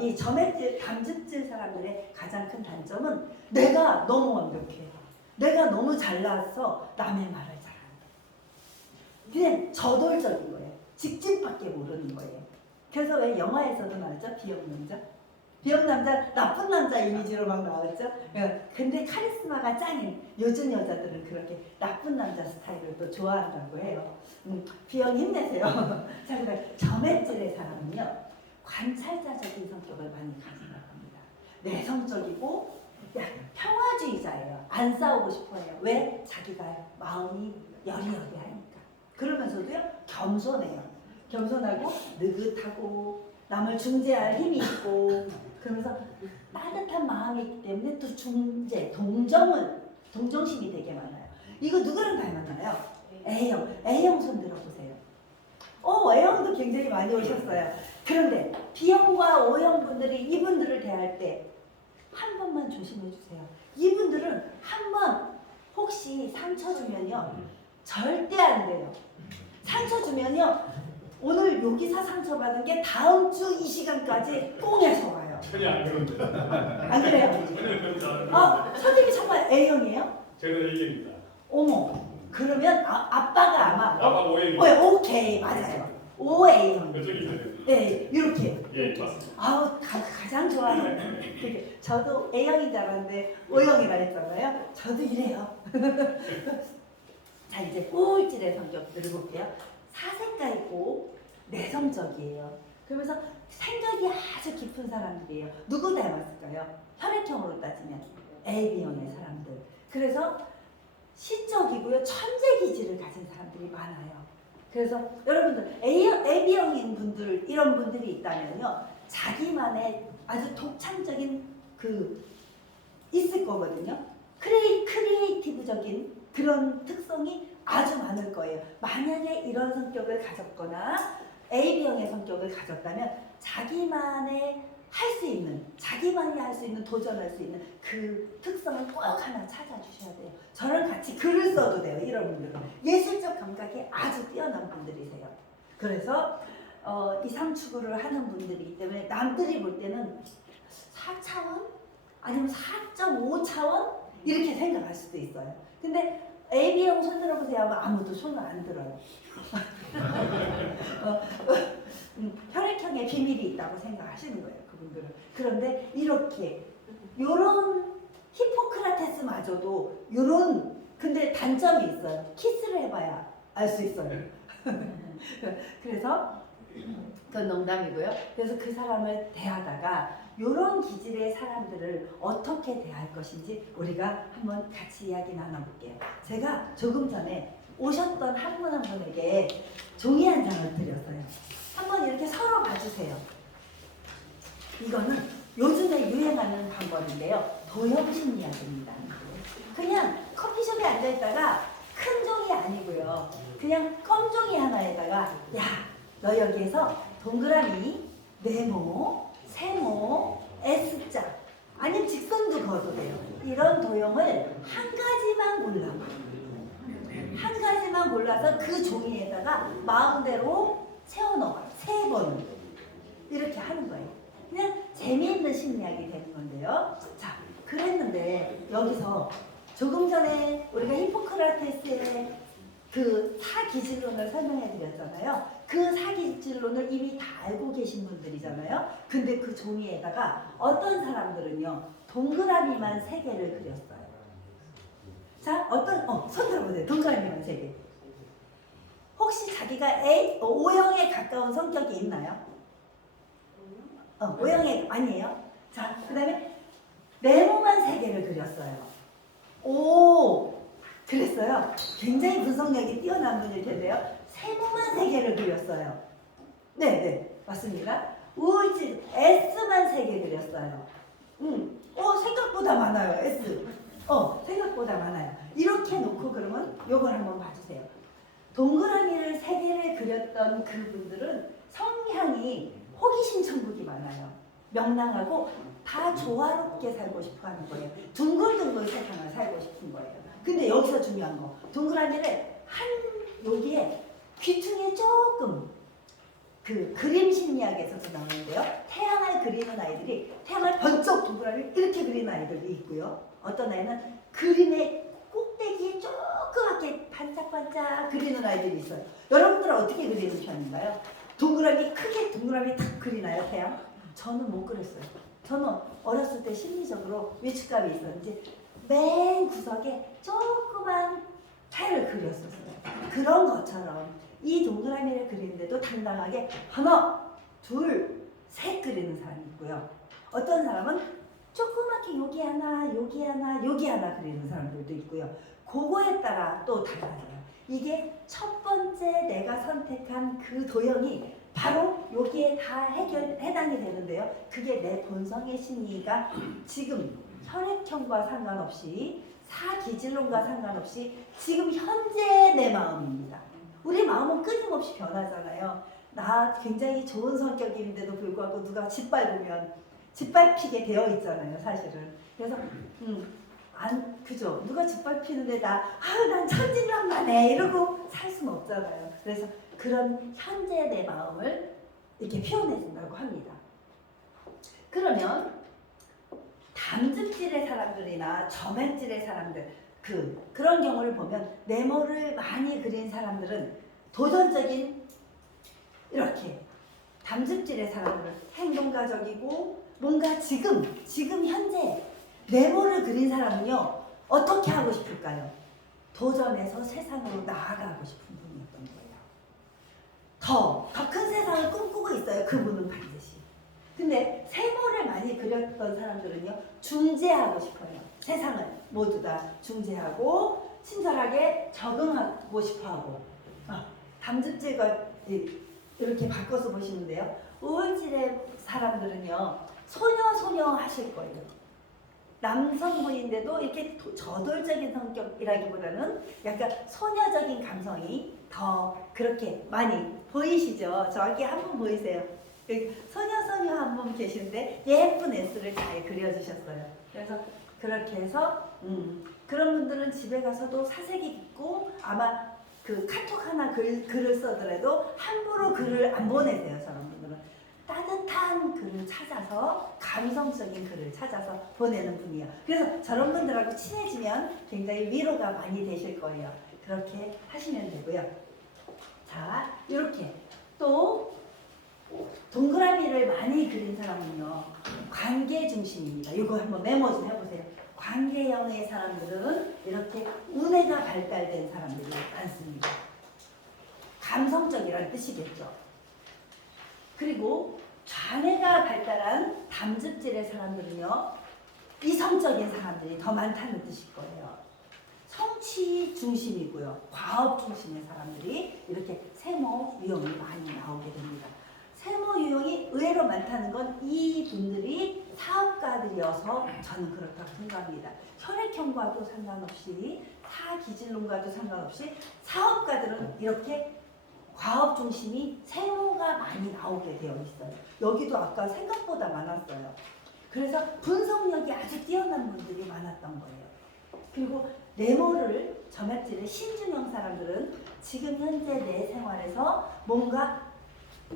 이 점액질, 담즙질 사람들의 가장 큰 단점은 내가 너무 완벽해. 내가 너무 잘나서 남의 말을 잘 안 해. 그냥 저돌적인 거예요. 직진밖에 모르는 거예요. 그래서 왜 영화에서도 나왔죠? B형 남자? B형 남자, 나쁜 남자 이미지로 막 나왔죠? 근데 카리스마가 짱인 요즘 여자들은 그렇게 나쁜 남자 스타일을 또 좋아한다고 해요. B형 힘내세요. 자, 그러니까 점액질의 사람은요, 관찰자적인 성격을 많이 가진다고 합니다. 내성적이고 평화주의자예요. 안 싸우고 싶어해요. 왜? 자기가 마음이 여리여리하니까. 그러면서도요, 겸손해요. 겸손하고 느긋하고 남을 중재할 힘이 있고 그러면서 따뜻한 마음이 있기 때문에 또 중재, 동정심이 되게 많아요. 이거 누구랑 닮았나요? A형 손 들어보세요. A형도 굉장히 많이 오셨어요. 그런데 B형과 O형 분들이 이분들을 대할 때 한 번만 조심해 주세요. 이분들은 한 번 혹시 상처 주면요 절대 안 돼요. 상처 주면요 오늘 여기서 상처 받은 게 다음 주 이 시간까지 꽁해서 와요. 전혀 안 그런데. 안 그래요? 전혀 그런지 않아요. 선생님이 정말 A형이에요? 저는 A형입니다. 어머, 그러면 아빠가 아마 아빠 O형입니다. 오케이 맞아요. OA형. 그쪽이네요. 네, 이렇게. 예, 맞습니다. 가장 좋아하는 되게 저도 A형인 줄 알았는데 O형이라 했잖아요. 저도 이래요. 자 이제 우울질의 성격들을 볼게요. 사색가 있고 내성적이에요. 그러면서 생각이 아주 깊은 사람들이에요. 누구 닮았을까요? 혈액형으로 따지면 AB형의 사람들. 그래서 시적이고요. 천재 기질을 가진 사람들이 많아요. 그래서 여러분들 AB형인 분들 이런 분들이 있다면요. 자기만의 아주 독창적인 있을 거거든요. 크리에이티브적인 그런 특성이 아주 많을 거예요. 만약에 이런 성격을 가졌거나 AB형의 성격을 가졌다면 자기만이 할 수 있는 도전할 수 있는 그 특성을 꼭 하나 찾아주셔야 돼요. 저랑 같이 글을 써도 돼요. 이런 분들은 예술적 감각이 아주 뛰어난 분들이세요. 그래서 이상 추구를 하는 분들이기 때문에 남들이 볼 때는 4차원 아니면 4.5차원 이렇게 생각할 수도 있어요. 근데 AB형 손 들어보세요 하면 아무도 손을 안 들어요. 혈액형에 비밀이 있다고 생각하시는 거예요. 그분들은. 그런데 이렇게 요런 히포크라테스마저도 요런 근데 단점이 있어요. 키스를 해봐야 알 수 있어요. 그래서 그건 농담이고요. 그래서 그 사람을 대하다가 이런 기질의 사람들을 어떻게 대할 것인지 우리가 한번 같이 이야기 나눠볼게요. 제가 조금 전에 오셨던 한 분 한 분에게 종이 한 장을 드렸어요. 한번 이렇게 서로 봐주세요. 이거는 요즘에 유행하는 방법인데요. 도형심리학입니다. 그냥 커피숍에 앉아있다가 큰 종이 아니고요. 그냥 껌 종이 하나에다가 야, 너 여기에서 동그라미, 네모, 세모, S자 아니면 직선도 그어도 돼요. 이런 도형을 한 가지만 골라서 그 종이에다가 마음대로 채워넣어요. 3번 이렇게 하는 거예요. 그냥 재미있는 심리학이 되는 건데요. 자, 그랬는데 여기서 조금 전에 우리가 히포크라테스의 그 사기질론을 설명해 드렸잖아요. 그 사기질론을 이미 다 알고 계신 분들이잖아요. 근데 그 종이에다가 어떤 사람들은요 동그라미만 3개를 그렸어요. 자, 손 들어보세요. 동그라미만 3개. 혹시 자기가 O형에 가까운 성격이 있나요? O형에 아니에요? 자, 그 다음에 네모만 3개를 그렸어요. 오, 그랬어요. 굉장히 분석력이 뛰어난 분일 텐데요. 세모만 3개를 그렸어요. 네, 맞습니다. 우울질 S만 3개 그렸어요. 생각보다 많아요. S. 생각보다 많아요. 이렇게 놓고 그러면 요걸 한번 봐주세요. 동그라미를 3개를 그렸던 그분들은 성향이 호기심 천국이 많아요. 명랑하고 다 조화롭게 살고 싶어 하는 거예요. 둥글둥글 세상을 살고 싶은 거예요. 근데 여기서 중요한 거, 동그라미를 여기에 귀퉁이에 조금 그림 심리학에서도 나오는데요. 태양을 그리는 아이들이 태양을 번쩍 동그라미 이렇게 그리는 아이들이 있고요. 어떤 아이는 그림의 꼭대기에 조그맣게 반짝반짝 그리는 아이들이 있어요. 여러분들은 어떻게 그리는 편인가요? 크게 동그라미 탁 그리나요, 태양? 저는 못 그렸어요. 저는 어렸을 때 심리적으로 위축감이 있었는지 맨 구석에 조그만 해를 그렸었어요. 그런 것처럼 이 동그라미를 그리는데도 당당하게 하나, 둘, 셋 그리는 사람이 있고요. 어떤 사람은 조그맣게 여기 하나, 여기 하나, 여기 하나 그리는 사람들도 있고요. 그거에 따라 또 달라져요. 이게 첫 번째 내가 선택한 그 도형이 바로 여기에 다 해당이 되는데요. 그게 내 본성의 심리가 지금 혈액형과 상관없이 사기질론과 상관없이 지금 현재 내 마음입니다. 우리 마음은 끊임없이 변하잖아요. 나 굉장히 좋은 성격인데도 불구하고 누가 짓밟으면 짓밟히게 되어 있잖아요, 사실은. 그래서 그죠? 누가 짓밟히는데 난 천진난만해 이러고 살 수는 없잖아요. 그래서 그런 현재 내 마음을 이렇게 표현해준다고 합니다. 그러면 담즙질의 사람들이나 점액질의 사람들 그런 경우를 보면 네모를 많이 그린 사람들은 도전적인 이렇게 담즙질의 사람들은 행동가적이고 뭔가 지금 현재 네모를 그린 사람은요 어떻게 하고 싶을까요? 도전해서 세상으로 나아가고 싶은 분이었던 거예요. 더 큰 세상을 꿈꾸고 있어요. 그분은 반드시. 근데 세모를 많이 그렸던 사람들은요 중재하고 싶어요. 세상을 모두 다 중재하고 친절하게 적응하고 싶어하고 담즙질과 이렇게 바꿔서 보시는데요. 우울질의 사람들은요 소녀 하실 거예요. 남성분인데도 이렇게 저돌적인 성격이라기보다는 약간 소녀적인 감성이 더 그렇게 많이 보이시죠? 저기 한분 보이세요? 소녀 한 분 계시는데 예쁜 S를 잘 그려주셨어요. 그래서 그렇게 해서 그런 분들은 집에 가서도 사색이 깊고 아마 그 카톡 하나 글을 써더라도 함부로 글을 안 보내세요. 저런 분들은 따뜻한 글을 찾아서 감성적인 글을 찾아서 보내는 분이에요. 그래서 저런 분들하고 친해지면 굉장히 위로가 많이 되실 거예요. 그렇게 하시면 되고요. 자, 이렇게 또 동그라미를 많이 그린 사람은요 관계 중심입니다. 이거 한번 메모 좀 해보세요. 관계형의 사람들은 이렇게 우뇌가 발달된 사람들이 많습니다. 감성적이라는 뜻이겠죠. 그리고 좌뇌가 발달한 담즙질의 사람들은요 이성적인 사람들이 더 많다는 뜻일 거예요. 성취 중심이고요. 과업 중심의 사람들이 이렇게 세모 유형이 많이 나오게 됩니다. 세모 유형이 의외로 많다는 건 이분들이 사업가들이어서 저는 그렇다고 생각합니다. 혈액형과도 상관없이 사기질론과도 상관없이 사업가들은 이렇게 과업 중심이 세모가 많이 나오게 되어 있어요. 여기도 아까 생각보다 많았어요. 그래서 분석력이 아주 뛰어난 분들이 많았던 거예요. 그리고 네모를 점액질의 신중형 사람들은 지금 현재 내 생활에서 뭔가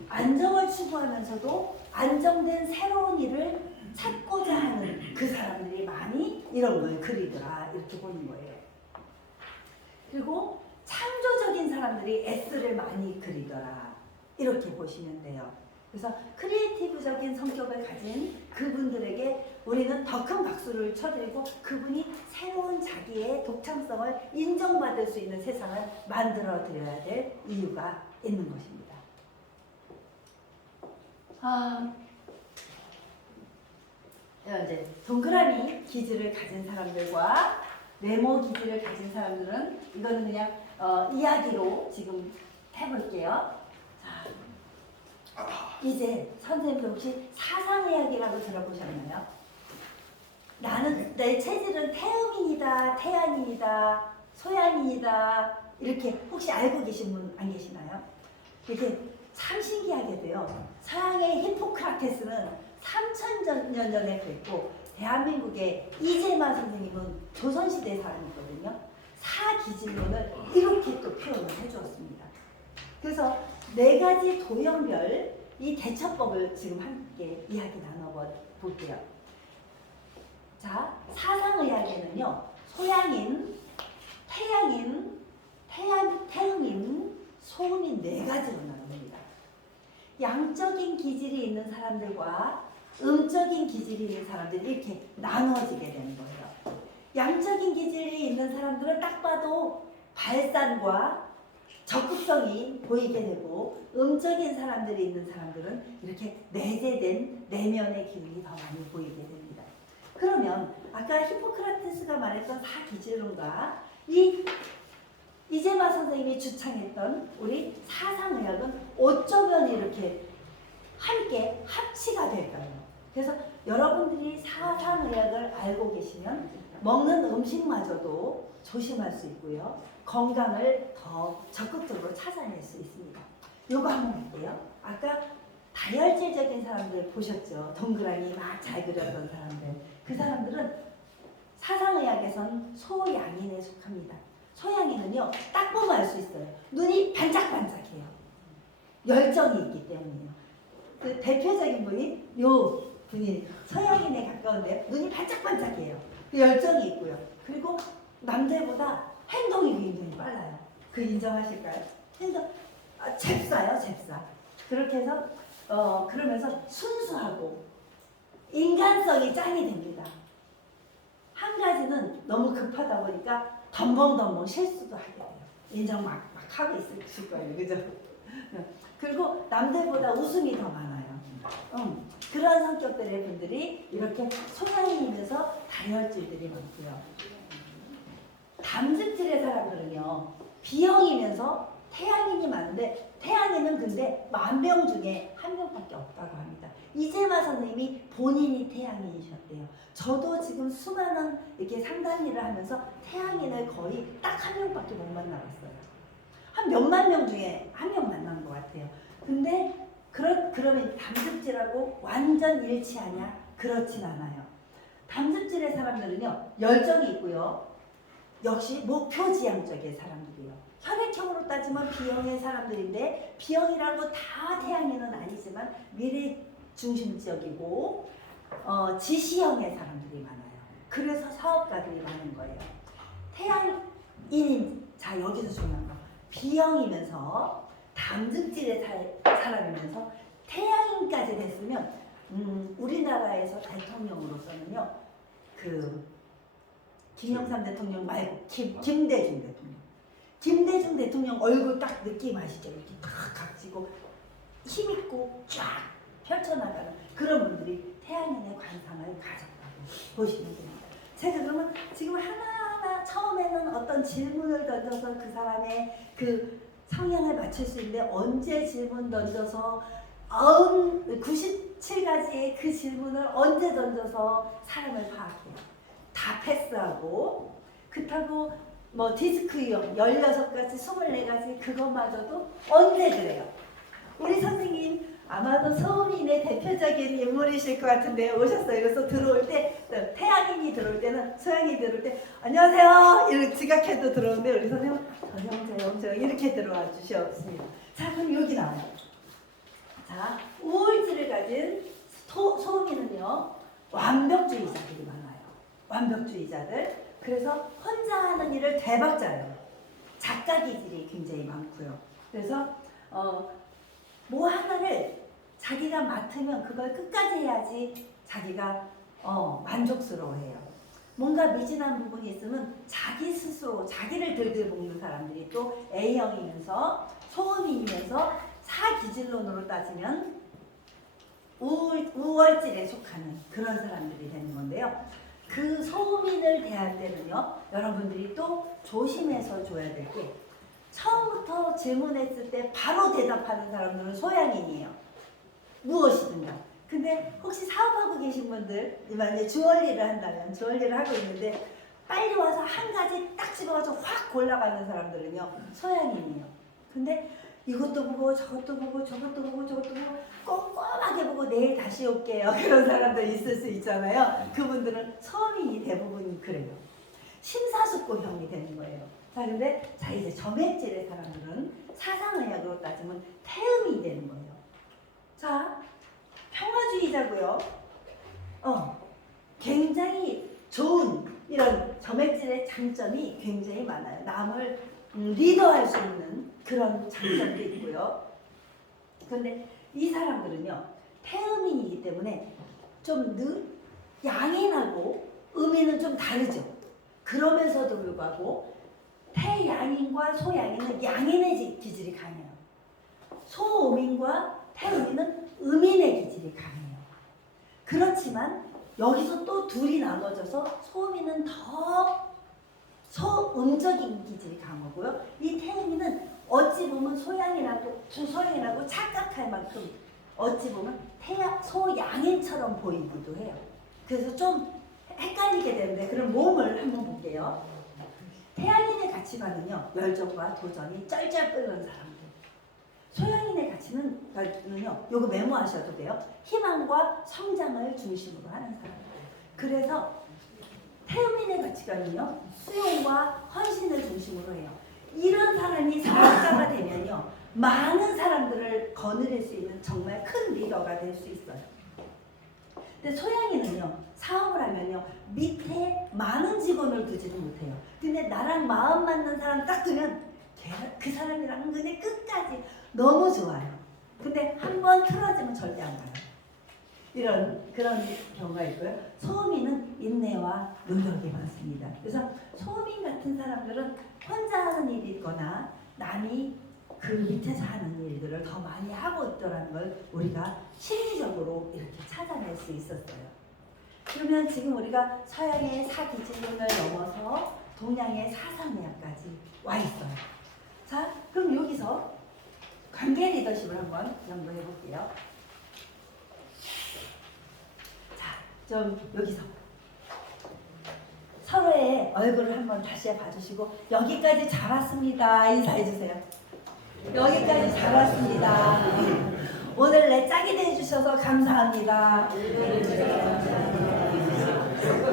안정을 추구하면서도 안정된 새로운 일을 찾고자 하는 그 사람들이 많이 이런 걸 그리더라 이렇게 보는 거예요. 그리고 창조적인 사람들이 S를 많이 그리더라 이렇게 보시면 돼요. 그래서 크리에이티브적인 성격을 가진 그분들에게 우리는 더 큰 박수를 쳐드리고 그분이 새로운 자기의 독창성을 인정받을 수 있는 세상을 만들어 드려야 될 이유가 있는 것입니다. 이제 동그라미 기질을 가진 사람들과 네모 기질을 가진 사람들은 이거는 그냥 이야기로 지금 해볼게요. 자, 이제 선생님도 혹시 사상의학이라고 들어보셨나요? 나는 내 체질은 태음인이다, 태양인이다, 소양인이다 이렇게 혹시 알고 계신 분 안 계시나요? 이게 참 신기하게도요. 서양의 히포크라테스는 3000년 전에 그랬고 대한민국의 이재만 선생님은 조선시대 사람이거든요. 사기질론을 이렇게 또 표현을 해주었습니다. 그래서 4가지 도형별 이 대처법을 지금 함께 이야기 나눠볼게요. 자, 사상의학에는요. 소양인, 태양인, 태음인, 소음인 4가지로 나눕니다. 양적인 기질이 있는 사람들과 음적인 기질이 있는 사람들이 이렇게 나누어지게 되는 거예요. 양적인 기질이 있는 사람들은 딱 봐도 발산과 적극성이 보이게 되고 음적인 사람들이 있는 사람들은 이렇게 내재된 내면의 기운이 더 많이 보이게 됩니다. 그러면 아까 히포크라테스가 말했던 사기질론과 이 이재마 선생님이 주창했던 우리 사상의학은 어쩌면 이렇게 함께 합치가 될까요? 그래서 여러분들이 사상의학을 알고 계시면 먹는 음식마저도 조심할 수 있고요. 건강을 더 적극적으로 찾아낼 수 있습니다. 요거 한번 볼게요. 아까 다혈질적인 사람들 보셨죠? 동그라미 막 잘 그렸던 사람들. 그 사람들은 사상의학에선 소양인에 속합니다. 소양인은요, 딱 보면 알 수 있어요. 눈이 반짝반짝해요. 열정이 있기 때문이에요. 그 대표적인 분이 요 분이 서양인에 가까운데요. 눈이 반짝반짝해요. 그 열정이 있고요. 그리고 남들보다 행동이 굉장히 빨라요. 그 인정하실까요? 행동, 잽싸요, 잽싸. 그렇게 해서 그러면서 순수하고 인간성이 짱이 됩니다. 한 가지는 너무 급하다 보니까 덤벙덤벙 실수도 하게 돼요. 인정 막 하고 있을 거예요. 그죠? 그리고 남들보다 웃음이 더 많아요. 그런 성격들의 분들이 이렇게 소양인이면서 다혈질들이 많고요. 담즙질의 사람들은요, B형이면서 태양인이 많은데 태양인은 근데 10,000명 중에 1명밖에 없다고 합니다. 이재마 선생님이 본인이 태양인이셨대요. 저도 지금 수많은 이렇게 상담 일을 하면서 태양인을 거의 딱 1명밖에 못 만나봤어요. 한 몇만 명 중에 1명 만난 것 같아요. 근데 그러면 담즙질하고 완전 일치하냐? 그렇진 않아요. 담즙질의 사람들은요, 열정이 있고요. 역시 목표지향적인 사람들이에요. 혈액형으로 따지면 B형의 사람들인데 B형이라고 다 태양인은 아니지만 미래중심적이고 지시형의 사람들이 많아요. 그래서 사업가들이 많은 거예요. 태양인인, 자 여기서 중요한 거, B형이면서 담즙질의 사람이면서 태양인까지 됐으면 우리나라에서 대통령으로서는요, 그 김영삼 대통령 말고 김대중 대통령. 김대중 대통령 얼굴 딱 느낌 아시죠? 이렇게 딱 각지고 힘있고 쫙 펼쳐나가는 그런 분들이 태양인의 관상을 가졌다고 보시면 됩니다. 제가 그러면 지금 하나하나 처음에는 어떤 질문을 던져서 그 사람의 그 성향을 맞출 수 있는데 언제 질문 던져서 97가지의 그 질문을 언제 던져서 사람을 파악해요. 다 패스하고 그렇다고 뭐 디스크 유형 16가지, 24가지 그것마저도 언제 그래요. 우리 선생님 아마도 서울인의 대표적인 인물이실 것 같은데 오셨어요. 그래서 들어올 때 태양인이 들어올 때는 서양인이 들어올 때 안녕하세요 이렇게 지각해도 들어오는데 우리 선생님은 저형 이렇게 들어와 주셨습니다. 자 그럼 여기 나와요. 자 우울증을 가진 소음인은요 완벽주의자들이 많아요. 완벽주의자들. 그래서 혼자 하는 일을 대박자예요. 작가 기질이 굉장히 많고요. 그래서 뭐 하나를 자기가 맡으면 그걸 끝까지 해야지 자기가 만족스러워해요. 뭔가 미진한 부분이 있으면 자기 스스로 자기를 들들 볶는 사람들이 또 A형이면서 소음인이면서 사기질론으로 따지면 우월질에 속하는 그런 사람들이 되는 건데요. 그 소음인을 대할 때는요, 여러분들이 또 조심해서 줘야 될 게 처음부터 질문했을 때 바로 대답하는 사람들은 소양인이에요. 무엇이든가. 근데 혹시 사업하고 계신 분들, 만약에 주얼리를 한다면, 주얼리를 하고 있는데 빨리 와서 한 가지 딱 집어가지고 확 골라가는 사람들은요, 소양인이에요. 근데 이것도 보고 저것도 보고 저것도 보고 저것도 보고 꼼꼼하게 보고 내일 다시 올게요. 그런 사람들 있을 수 있잖아요. 그분들은 소음인이 대부분 그래요. 심사숙고형이 되는 거예요. 자, 근데 자 이제 점액질의 사람들은 사상의학으로 따지면 태음이 되는 거예요. 자, 평화주의자고요. 굉장히 좋은 이런 점액질의 장점이 굉장히 많아요. 남을 리더할 수 있는 그런 장점도 있고요. 그런데 이 사람들은요, 태음인이기 때문에 좀 양인하고 음인은 좀 다르죠. 그러면서도 불구하고 태양인과 소양인은 양인의 기질이 강해요. 소음인과 태음인은 음인의 기질이 강해요. 그렇지만 여기서 또 둘이 나눠져서 소음인은 더 소음적인 기질이 강하고요. 이 태음이는 어찌 보면 소양이라고 주소양이라고 착각할 만큼 어찌 보면 소양인처럼 보이기도 해요. 그래서 좀 헷갈리게 되는데 그럼 몸을 한번 볼게요. 태양인의 가치관은요, 열정과 도전이 쩔쩔 끓는 사람들. 소양인의 가치는요, 요거 메모하셔도 돼요. 희망과 성장을 중심으로 하는 사람. 그래서 태음인의 가치관은요, 수용과 헌신을 중심으로 해요. 이런 사람이 사업가가 되면요, 많은 사람들을 거느릴 수 있는 정말 큰 리더가 될 수 있어요. 근데 소양이는요, 사업을 하면요, 밑에 많은 직원을 두지도 못해요. 근데 나랑 마음 맞는 사람 딱 두면 그 사람이랑 그냥 끝까지 너무 좋아요. 근데 한번 틀어지면 절대 안 가요. 그런 경우가 있고요. 소음인은 인내와 노력이 많습니다. 그래서 소음인 같은 사람들은 혼자 하는 일이 있거나 남이 그 밑에서 하는 일들을 더 많이 하고 있더라는 걸 우리가 심리적으로 이렇게 찾아낼 수 있었어요. 그러면 지금 우리가 서양의 사기질론을 넘어서 동양의 사상의학까지 와 있어요. 자, 그럼 여기서 관계 리더십을 한번 연구해 볼게요. 자, 좀 여기서 서로의 얼굴을 한번 다시 봐주시고 여기까지 잘 왔습니다. 인사해 주세요. 여기까지 잘 왔습니다. 오늘 내 짝이 돼주셔서 감사합니다.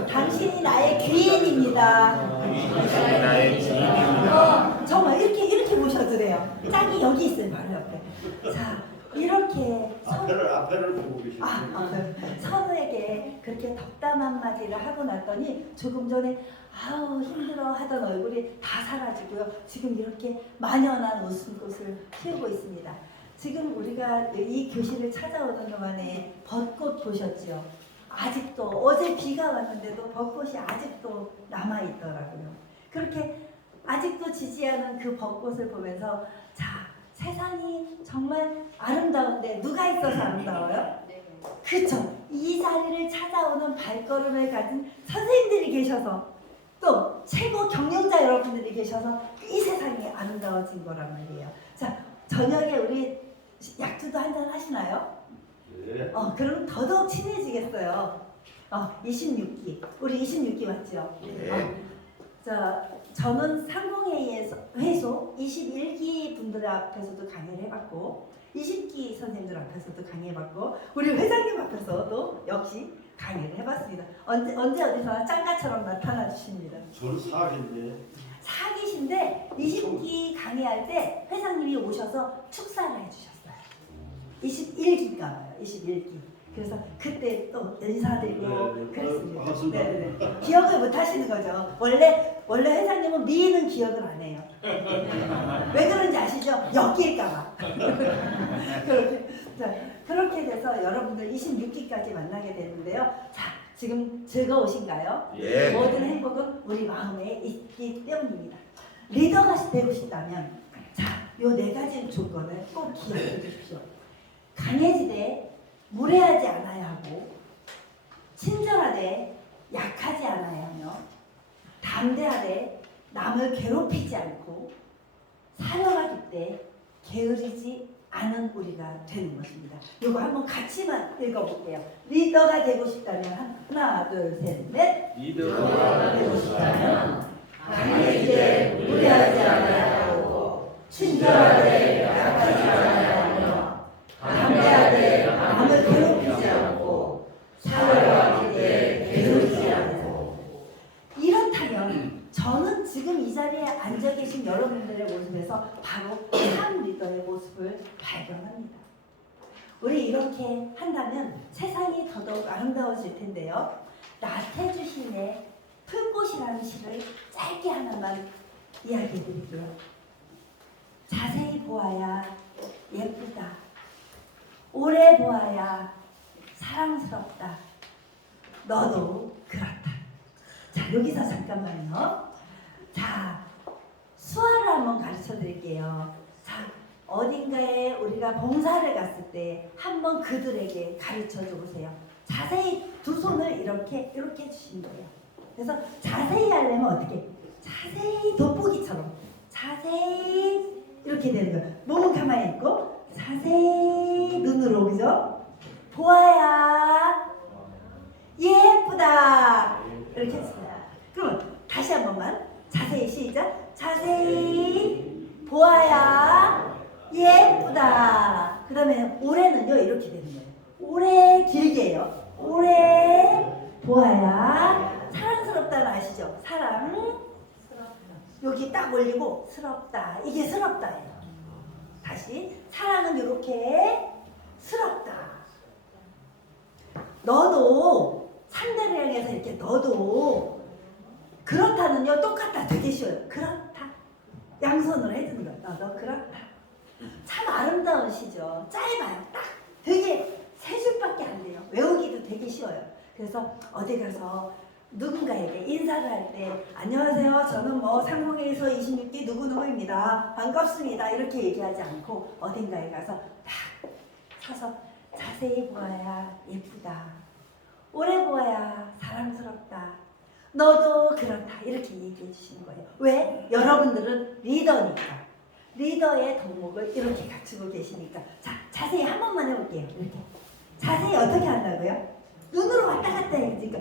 당신이 나의 귀인입니다. 정말 이렇게 모셔도 돼요. 짝이 여기 있어요, 바로 옆에. 자, 이렇게 앞에를 보고 계시죠. 서로에게 그렇게 덕담 한마디를 하고 났더니 조금 전에 아우 힘들어 하던 얼굴이 다 사라지고요. 지금 이렇게 만연한 웃음꽃을 피우고 있습니다. 지금 우리가 이 교실을 찾아오던 동안에 벚꽃 보셨죠? 아직도 어제 비가 왔는데도 벚꽃이 아직도 남아있더라고요. 그렇게 아직도 지지 않은 그 벚꽃을 보면서 자, 세상이 정말 아름다운데 누가 있어서 아름다워요? 그렇죠. 이 자리를 찾아오는 발걸음을 가진 선생님들이 계셔서 또 최고 경영자 여러분들이 계셔서 이 세상이 아름다워진 거란 말이에요. 자, 저녁에 우리 약주도 한잔 하시나요? 네. 그럼 더더욱 친해지겠어요. 26기. 우리 26기 맞죠? 네. 자, 저는 상공회의에서 회소 21기 분들 앞에서도 강의를 해봤고 20기 선생님들 앞에서도 강의해봤고 우리 회장님 앞에서도 역시 강의를 해봤습니다. 언제 어디서나 짱가처럼 나타나 주십니다. 저는 사기인데. 사기신데 20기 강의할 때 회장님이 오셔서 축사를 해주셨어요. 21기인가 봐요. 21기. 그래서 그때 또 인사드리고 네, 그랬습니다. 반갑습니다. 네. 기억을 못 하시는 거죠. 원래 회장님은 미인은 기억을 안 해요. 왜 그런지 아시죠? 엮일까봐. 그렇게 돼서 여러분들 26기까지 만나게 됐는데요. 자, 지금 즐거우신가요? 예. 모든 행복은 우리 마음에 있기 때문입니다. 리더가 되고 싶다면 자, 요 4가지 조건을 꼭 기억해 주십시오. 강해지되 무례하지 않아야 하고 친절하되 약하지 않아야 하며 담대하되 남을 괴롭히지 않고 사려가 깊되 게으르지 않은 우리가 되는 것입니다. 이거 한번 같이만 읽어볼게요. 리더가 되고 싶다면 하나, 둘, 셋, 넷. 리더가 되고 싶다면 강해지되 무례하지 않아야 하고 친절하되 약하지 않아야 하며 담대하되 남을 괴롭히지 않고 사려가 깊되 게으르지 않고. 이렇다면 저는 지금 이 자리에 앉아 계신 여러분들의 모습에서 바로 참 리더의 모습을 발견합니다. 우리 이렇게 한다면 세상이 더더욱 아름다워질 텐데요. 나태주 시인의 풀꽃이라는 시를 짧게 하나만 이야기해 드릴게요. 자세히 보아야 예쁘다. 오래 보아야 사랑스럽다. 너도 그렇다. 자, 여기서 잠깐만요. 자, 수화를 한번 가르쳐 드릴게요. 자, 어딘가에 우리가 봉사를 갔을 때 한번 그들에게 가르쳐 줘 보세요. 자세히 두 손을 이렇게 해주시는 거예요. 그래서 자세히 하려면 어떻게? 자, 자세히 돋보기처럼 자세히 이렇게 되는 거예요. 몸은 가만히 있고 자세히 눈으로 그죠? 보아야 예쁘다 이렇게 했습니다. 그럼 다시 한 번만 자세히 시작. 자세히 보아야 예쁘다. 그 다음에 올해는요 이렇게 되는 거예요. 올해 길게 해요. 올해 보아야 사랑스럽다는 아시죠? 사랑 여기 딱 올리고 스럽다. 이게 스럽다예요. 다시 사랑은 이렇게 스럽다. 너도 상대를 향해서 이렇게 너도 그렇다는요 똑같다. 되게 쉬워요. 그렇다. 양손으로 해주는 거예요. 너도 그렇다. 참 아름다운 시죠. 짧아요. 딱 되게 세 줄밖에 안 돼요. 외우기도 되게 쉬워요. 그래서 어디 가서 누군가에게 인사를 할 때 안녕하세요. 저는 뭐 상봉에서 26기 누구누구입니다. 반갑습니다. 이렇게 얘기하지 않고 어딘가에 가서 딱 서서 자세히 보아야 예쁘다. 오래 보아야 사랑스럽다. 너도 그렇다. 이렇게 얘기해 주시는 거예요. 왜? 여러분들은 리더니까. 리더의 덕목을 이렇게 갖추고 계시니까. 자, 자세히 한 번만 해볼게요. 이렇게. 자세히 어떻게 한다고요? 눈으로 왔다 갔다 해요. 그러니까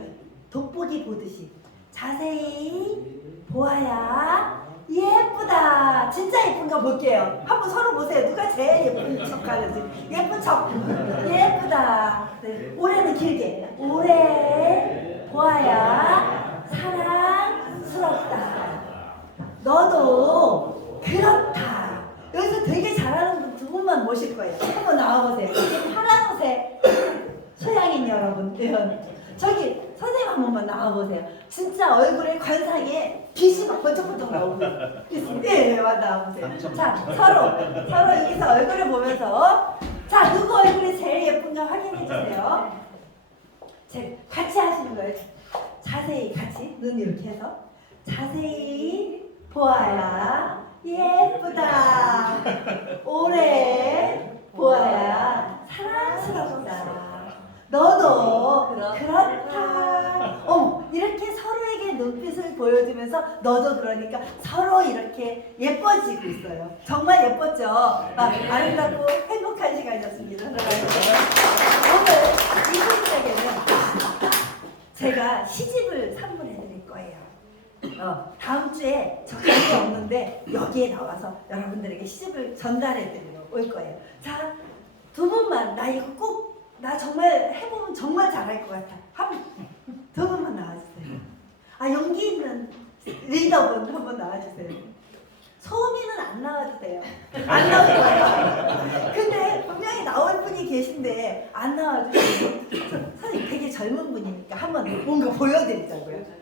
돋보기 보듯이. 자세히 보아야 예쁘다. 진짜 예쁜 거 볼게요. 한번 서로 보세요. 누가 제일 예쁜 척 하는지. 예쁜 척. 예쁘다. 네. 올해는 길게. 올해 보아야 사랑스럽다. 너도 그렇다. 여기서 되게 잘하는 분 두 분만 모실 거예요. 한번 나와보세요. 파란색 소양인 여러분. 저기 선생님 한 번만 나와보세요. 진짜 얼굴에 관상에 빛이 막 번쩍번쩍 나오고 있습니다. 예, 나와보세요. 자, 서로 여기서 얼굴을 보면서 자, 누구 얼굴이 제일 예쁜가 확인해 주세요. 같이 하시는 거예요. 자세히 같이 눈 이렇게 해서 자세히 보아야 예쁘다. 오래 보아야 사랑스럽다. 너도 그렇다. 이렇게 서로에게 눈빛을 보여주면서 너도 그러니까 서로 이렇게 예뻐지고 있어요. 정말 예뻤죠? 아름답고 행복한 시간이었습니다. 오늘 이분들에게는 제가 시집을 선물해 드릴 거예요. 다음 주에 저 가게 없는데 여기에 나와서 여러분들에게 시집을 전달해 드리러 올 거예요. 자, 두 분만 나 이거 꼭 나 정말 해보면 정말 잘할 것 같아. 두 분만 나와주세요. 용기 있는 리더분 한번 나와주세요. 소음이는 안 나와도 돼요. 안 나올 거예요. 근데 분명히 나올 분이 계신데 안 나와주세요. 선생님 되게 젊은 분이니까 한번 뭔가 보여드리자고요.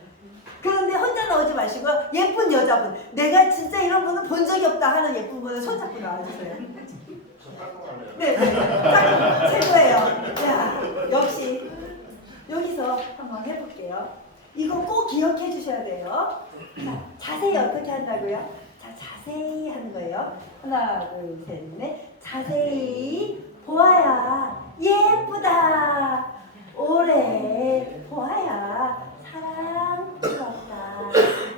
그런데 혼자 나오지 마시고 예쁜 여자분, 내가 진짜 이런 분은 본 적이 없다 하는 예쁜 분을 손잡고 나와주세요. 네, 최고예요. 야, 역시 여기서 한번 해볼게요. 이거 꼭 기억해 주셔야 돼요. 자, 자세히 어떻게 한다고요? 자, 자세히 하는 거예요. 하나, 둘, 셋, 넷. 자세히 보아야 예쁘다. 오래 보아야 사랑스럽다.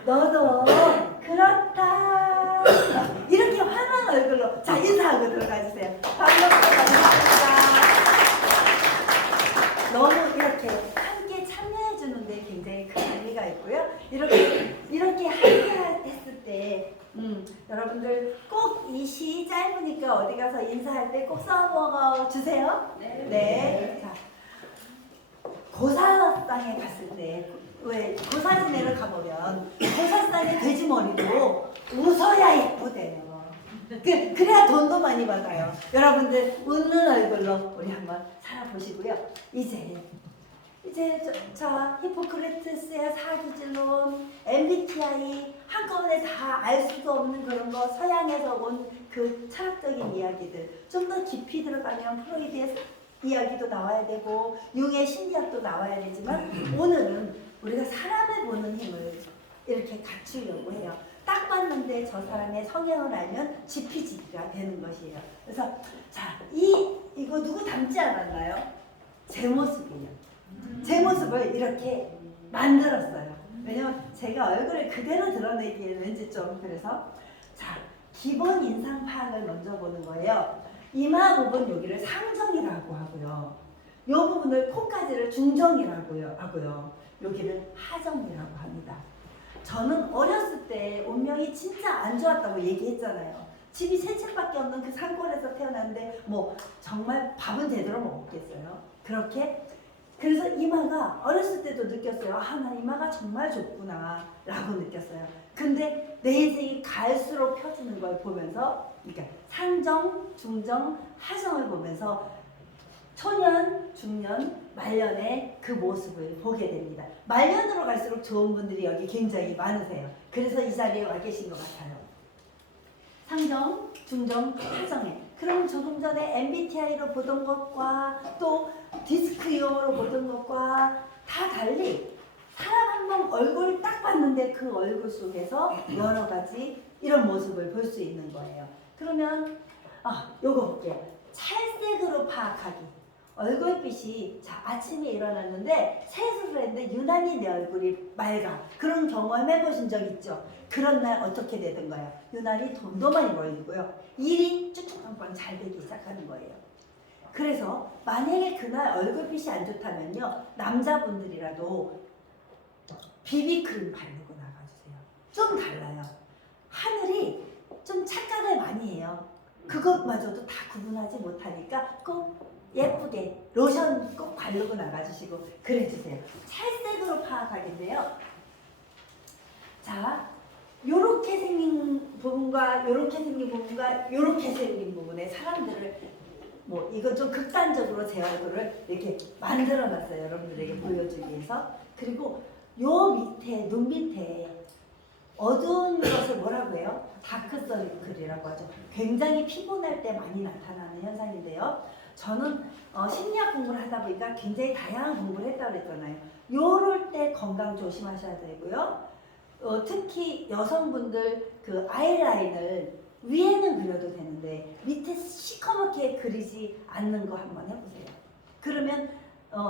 너도 그렇다. 이렇게 환한 얼굴로 자 인사하고 들어가 주세요. 감사합니다. 너무 이렇게 함께 참여해 주는데 굉장히 큰 의미가 있고요. 이렇게 함께 했을 때 여러분들 꼭 이 시 짧으니까 어디 가서 인사할 때 꼭 써먹어 주세요. 네. 자, 고사당에 갔을 때 왜 고사 지내러 가보면 고사당에 돼지머리도 웃어야 예쁘대요. 그래야 돈도 많이 받아요. 여러분들 웃는 얼굴로 우리 한번 살아보시고요. 이제 자 히포크레테스의 사기질론, MBTI 한꺼번에 다 알 수도 없는 그런 거, 서양에서 온 그 철학적인 이야기들 좀 더 깊이 들어가면 프로이드의 이야기도 나와야 되고 융의 심리학도 나와야 되지만 오늘은 우리가 사람을 보는 힘을 이렇게 갖추려고 해요. 딱 봤는데 저 사람의 성향을 알면 GPG가 되는 것이에요. 그래서 자, 이거 누구 닮지 않았나요? 제 모습이에요. 제 모습을 이렇게 만들었어요. 왜냐면 제가 얼굴을 그대로 드러내기에는 왠지 좀 그래서 자 기본 인상 파악을 먼저 보는 거예요. 이마 부분 여기를 상정이라고 하고요. 이 부분을 코까지를 중정이라고 하고요. 여기를 하정이라고 합니다. 저는 어렸을 때 운명이 진짜 안 좋았다고 얘기했잖아요. 집이 세 채밖에 없는 그 산골에서 태어났는데 뭐 정말 밥은 제대로 먹었겠어요. 그렇게 그래서 이마가 어렸을 때도 느꼈어요. 아, 나 이마가 정말 좁구나 라고 느꼈어요. 근데 내 인생이 갈수록 펴지는 걸 보면서 그러니까 상정, 중정, 하정을 보면서 초년, 중년, 말년의 그 모습을 보게 됩니다. 말년으로 갈수록 좋은 분들이 여기 굉장히 많으세요. 그래서 이 자리에 와 계신 것 같아요. 상정, 중정, 하정에. 그럼 조금 전에 MBTI로 보던 것과 또 디스크 유형으로 보던 것과 다 달리 사람 한 번 얼굴 딱 봤는데 그 얼굴 속에서 여러 가지 이런 모습을 볼 수 있는 거예요. 그러면 요거 볼게요. 찰색으로 파악하기. 얼굴빛이 자 아침에 일어났는데 세수를 했는데 유난히 내 얼굴이 맑아. 그런 경험 해보신 적 있죠? 그런 날 어떻게 되던가요? 유난히 돈도 많이 벌리고요. 일이 쭉쭉빵빵 잘 되기 시작하는 거예요. 그래서 만약에 그날 얼굴빛이 안 좋다면요. 남자분들이라도 비비크림 바르고 나가주세요. 좀 달라요. 하늘이 좀 착각을 많이 해요. 그것마저도 다 구분하지 못하니까 꼭 예쁘게 로션 꼭 바르고 나가주시고 그래주세요. 찰색으로 파악하겠는데요. 자, 요렇게 생긴 부분과 요렇게 생긴 부분과 요렇게 생긴 부분의 사람들을 뭐 이건 좀 극단적으로 제 얼굴을 이렇게 만들어놨어요. 여러분들에게 보여주기 위해서. 그리고 요 밑에 눈 밑에 어두운 것을 뭐라고 해요? 다크서클이라고 하죠. 굉장히 피곤할 때 많이 나타나는 현상인데요. 저는 심리학 공부를 하다 보니까 굉장히 다양한 공부를 했다고 했잖아요. 요럴 때 건강 조심하셔야 되고요. 특히 여성분들 그 아이라인을 위에는 그려도 되는데 밑에 시커멓게 그리지 않는 거 한번 해보세요. 그러면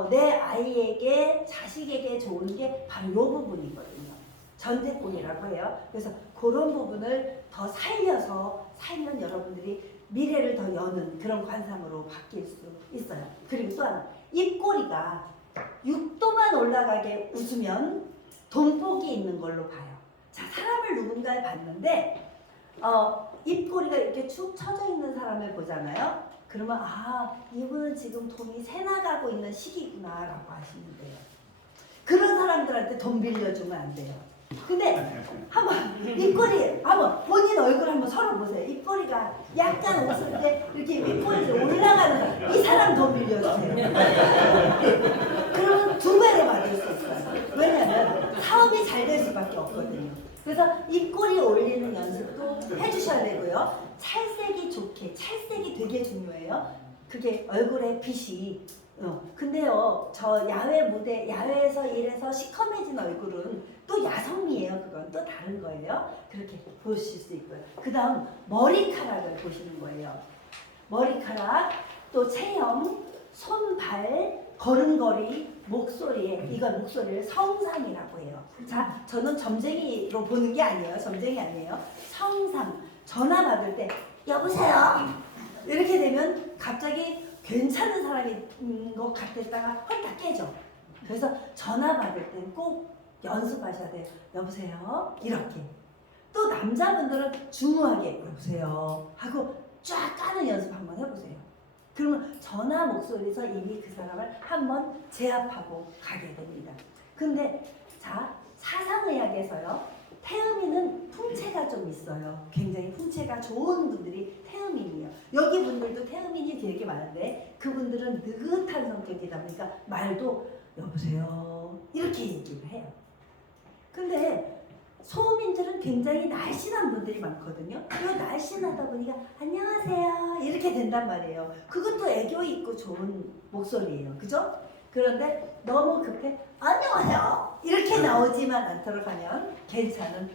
내 아이에게 자식에게 좋은 게 바로 요 부분이거든요. 전태궁이라고 해요. 그래서 그런 부분을 더 살려서 살면 여러분들이 미래를 더 여는 그런 관상으로 바뀔 수 있어요. 그리고 또 하나, 입꼬리가 6도만 올라가게 웃으면 돈복이 있는 걸로 봐요. 자, 사람을 누군가를 봤는데 입꼬리가 이렇게 축 처져 있는 사람을 보잖아요. 그러면 이분은 지금 돈이 새나가고 있는 시기구나 라고 하시면 돼요. 그런 사람들한테 돈 빌려주면 안 돼요. 근데 한번 입꼬리 한번 본인 얼굴 한번 서로 보세요. 입꼬리가 약간 웃을 때 이렇게 입꼬리 올라가는 이 사람 돈 빌려주세요. 그러면 2배로 받을 수 있어요. 왜냐하면 사업이 잘 될 수밖에 없거든요. 그래서 입꼬리 올리는 연습도 해주셔야 되고요. 찰색이 좋게, 찰색이 되게 중요해요. 그게 얼굴에 빛이 근데요, 저 야외 무대, 야외에서 일해서 시커매진 얼굴은 또 야성미예요. 그건 또 다른 거예요. 그렇게 보실 수 있고요. 그 다음 머리카락을 보시는 거예요. 머리카락, 또 체형, 손발, 걸음걸이, 목소리에, 이건 목소리를 성상이라고 해요. 자, 저는 점쟁이로 보는 게 아니에요. 점쟁이 아니에요. 성상, 전화 받을 때 여보세요? 이렇게 되면 갑자기 괜찮은 사람인 것 같았다가 헐딱 깨져. 그래서 전화 받을 땐 꼭 연습하셔야 돼요. 여보세요? 이렇게. 또 남자분들은 중후하게 여보세요? 하고 쫙 까는 연습 한번 해보세요. 그러면 전화 목소리에서 이미 그 사람을 한번 제압하고 가게 됩니다. 근데 자, 사상의학에서요. 태음인은 풍채가 좀 있어요. 굉장히 풍채가 좋은 분들이 태음인이에요. 여기 분들도 태음인이 되게 많은데 그분들은 느긋한 성격이다 보니까 말도 여보세요 이렇게 얘기를 해요. 근데 소음인들은 굉장히 날씬한 분들이 많거든요. 이 날씬하다 보니까 안녕하세요 이렇게 된단 말이에요. 그것도 애교 있고 좋은 목소리예요. 그죠? 그런데 너무 급해 안녕하세요 이렇게 나오지만 않도록 하면 괜찮은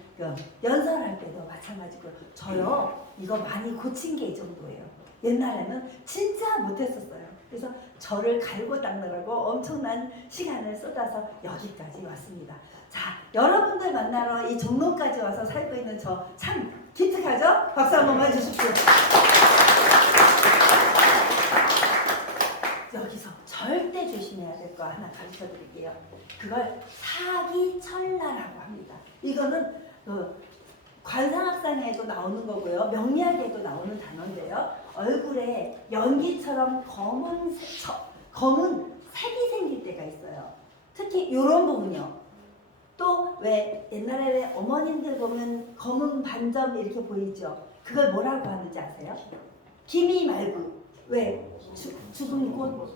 연설할 때도 마찬가지고 저요 이거 많이 고친 게 이 정도예요. 옛날에는 진짜 못했었어요. 그래서 저를 갈고 닦느라고 엄청난 시간을 쏟아서 여기까지 왔습니다. 자, 여러분들 만나러 이 종로까지 와서 살고 있는 저 참 기특하죠? 박수 한 번만 주십시오. 여기서 절대 조심해야 될 거 하나 가르쳐 드릴게요. 그걸 사기철라라고 합니다. 이거는 관상학상에도 나오는 거고요. 명리학에도 나오는 단어인데요. 얼굴에 연기처럼 검은 색이 생길 때가 있어요. 특히 이런 부분이요. 또 왜 옛날에 왜 어머님들 보면 검은 반점 이렇게 보이죠? 그걸 뭐라고 하는지 아세요? 기미 말고 왜 죽은 꽃,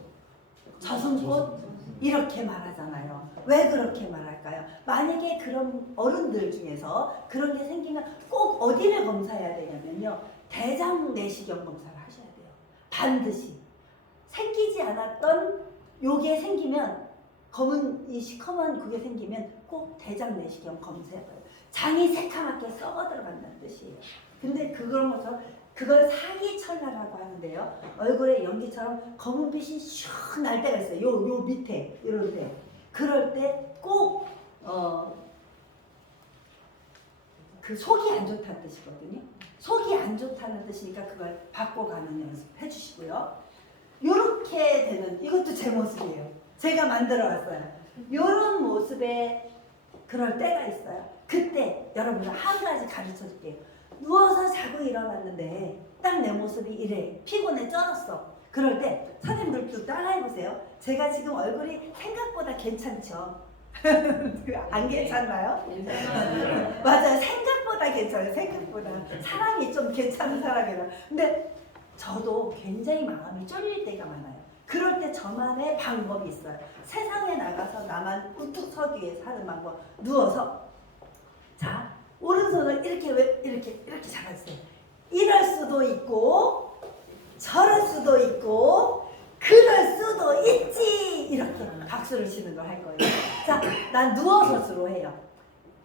젖은 꽃 이렇게 말하잖아요. 왜 그렇게 말할까요? 만약에 그런 어른들 중에서 그런 게 생기면 꼭 어디를 검사해야 되냐면요. 대장 내시경 검사를 하셔야 돼요. 반드시. 생기지 않았던 요게 생기면 검은 이 시커먼 그게 생기면 꼭 대장 내시경 검사해봐요. 장이 새카맣게 썩어 들어간다는 뜻이에요. 근데 그걸 사기철라라고 하는데요. 얼굴에 연기처럼 검은빛이 슉 날 때가 있어요. 요 밑에 이럴 때. 그럴 때 꼭 그 속이 안 좋다는 뜻이거든요. 속이 안 좋다는 뜻이니까 그걸 바꿔가는 연습 해주시고요. 요렇게 되는 이것도 제 모습이에요. 제가 만들어 왔어요. 요런 모습에 그럴 때가 있어요. 그때 여러분들 한 가지 가르쳐 줄게요. 누워서 자고 일어났는데 딱 내 모습이 이래. 피곤해 쩔었어. 그럴 때 선생님들도 따라해보세요. 제가 지금 얼굴이 생각보다 괜찮죠? 안 괜찮나요? 맞아요. 생각보다 괜찮아요. 생각보다. 사람이 좀 괜찮은 사람이라. 근데 저도 굉장히 마음이 쫄릴 때가 많아요. 그럴 때 저만의 방법이 있어요. 세상에 나가서 나만 우뚝 서기 위해서 하는 방법. 누워서 자 오른손을 이렇게 잡아주세요. 이럴 수도 있고 저럴 수도 있고 그럴 수도 있지 이렇게 박수를 치는 걸 할 거예요. 자, 난 누워서 주로 해요.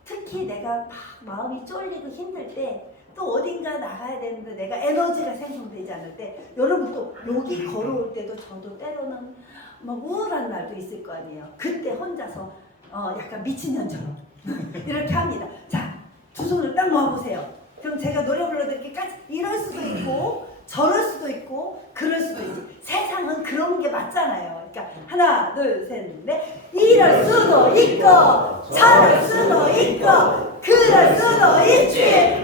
특히 내가 막 마음이 쫄리고 힘들 때 또 어딘가 나가야 되는데 내가 에너지가 생성되지 않을 때 여러분 또 여기 걸어올 때도 저도 때로는 막 우울한 날도 있을 거 아니에요. 그때 혼자서 약간 미친년처럼 이렇게 합니다. 자, 두 손을 딱 모아보세요. 그럼 제가 노래 불러드릴게까지 이럴 수도 있고 저럴 수도 있고 그럴 수도 있지. 세상은 그런 게 맞잖아요. 그러니까 하나 둘 셋 넷 이럴 수도 있고 저럴 수도 있고 그럴 수도 있지.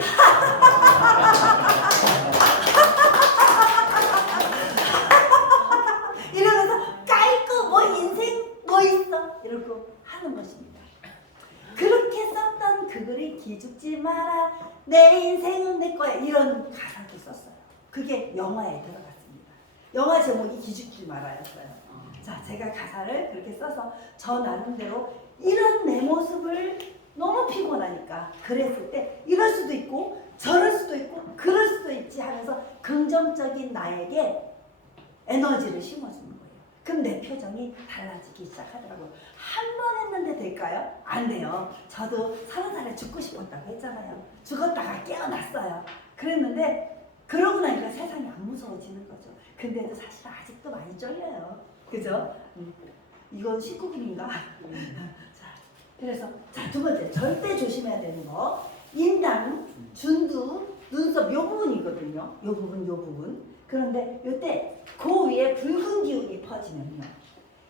이러면서 깔고 뭐 인생 뭐 있어 이러고 하는 것입니다. 그렇게 썼던 그 글이 기죽지 마라 내 인생은 내 거야 이런 가사도 썼어요. 그게 영화에 들어갔습니다. 영화 제목이 기죽지 마라였어요. 자, 제가 가사를 그렇게 써서 저 나름대로 이런 내 모습을 너무 피곤하니까 그랬을 때 이럴 수도 있고 저럴 수도 있고 그럴 수도 있지 하면서 긍정적인 나에게 에너지를 심어주는 거예요. 그럼 내 표정이 달라지기 시작하더라고요. 한 번 했는데 될까요? 안 돼요. 저도 30살에 죽고 싶었다고 했잖아요. 죽었다가 깨어났어요. 그랬는데 그러고 나니까 세상이 안 무서워지는 거죠. 근데도 사실 아직도 많이 쫄려요. 그죠? 이건 19분인가? 자, 그래서 자, 두 번째 절대 조심해야 되는 거 인당, 준두, 눈썹 요 부분이거든요. 요 부분. 그런데 요때 그 위에 붉은 기운이 퍼지면요.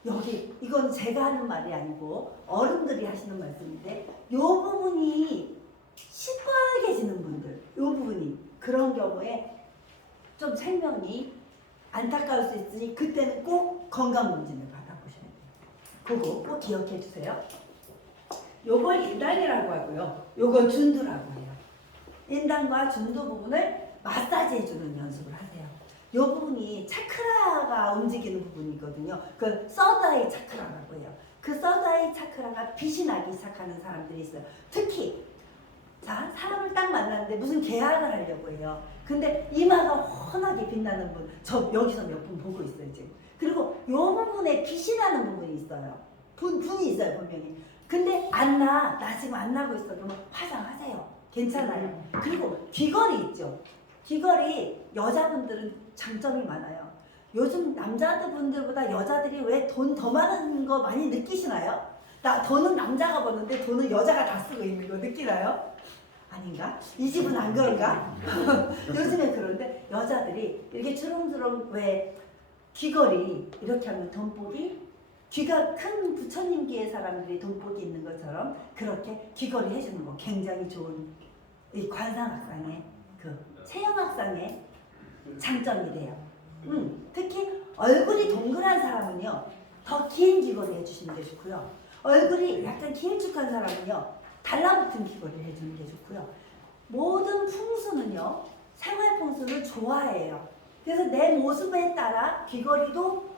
여기 이건 제가 하는 말이 아니고 어른들이 하시는 말씀인데 요 부분이 시뻘개지는 분들 요 부분이 그런 경우에 좀 생명이 안타까울 수 있으니 그때는 꼭 건강검진을 받아보셔야 돼요. 그거 꼭 기억해 주세요. 요걸 인당이라고 하고요. 요걸 준두라고 해요. 인당과 준두 부분을 마사지 해주는 연습을 하세요. 요 부분이 차크라가 움직이는 부분이거든요. 그 서드아이 차크라라고 해요. 그 서드아이 차크라가 빛이 나기 시작하는 사람들이 있어요. 특히 자, 사람을 딱 만났는데 무슨 계약을 하려고 해요. 근데 이마가 환하게 빛나는 분, 저 여기서 몇 분 보고 있어요 지금. 그리고 요 부분에 빛이 나는 부분이 있어요. 분이 있어요 분명히. 근데 나 지금 안 나고 있어. 그러면 화장하세요. 괜찮아요. 그리고 귀걸이 있죠. 귀걸이 여자분들은 장점이 많아요. 요즘 남자분들보다 여자들이 왜 돈 더 많은 거 많이 느끼시나요? 돈은 남자가 버는데 돈은 여자가 다 쓰고 있는 거 느끼나요? 아닌가? 이 집은 안 그런가? 요즘에 그런데 여자들이 이렇게 주렁주렁 왜 귀걸이 이렇게 하면 돈복이 귀가 큰 부처님 귀의 사람들이 돈복이 있는 것처럼 그렇게 귀걸이 해주는 거 굉장히 좋은 이 관상학상의 그 체형학상의 장점이 돼요. 특히 얼굴이 동그란 사람은요 더 긴 귀걸이 해주시는 게 좋고요. 얼굴이 약간 길쭉한 사람은요 달라붙은 귀걸이를 해주는 게 좋고요. 모든 풍수는요 생활 풍수를 좋아해요. 그래서 내 모습에 따라 귀걸이도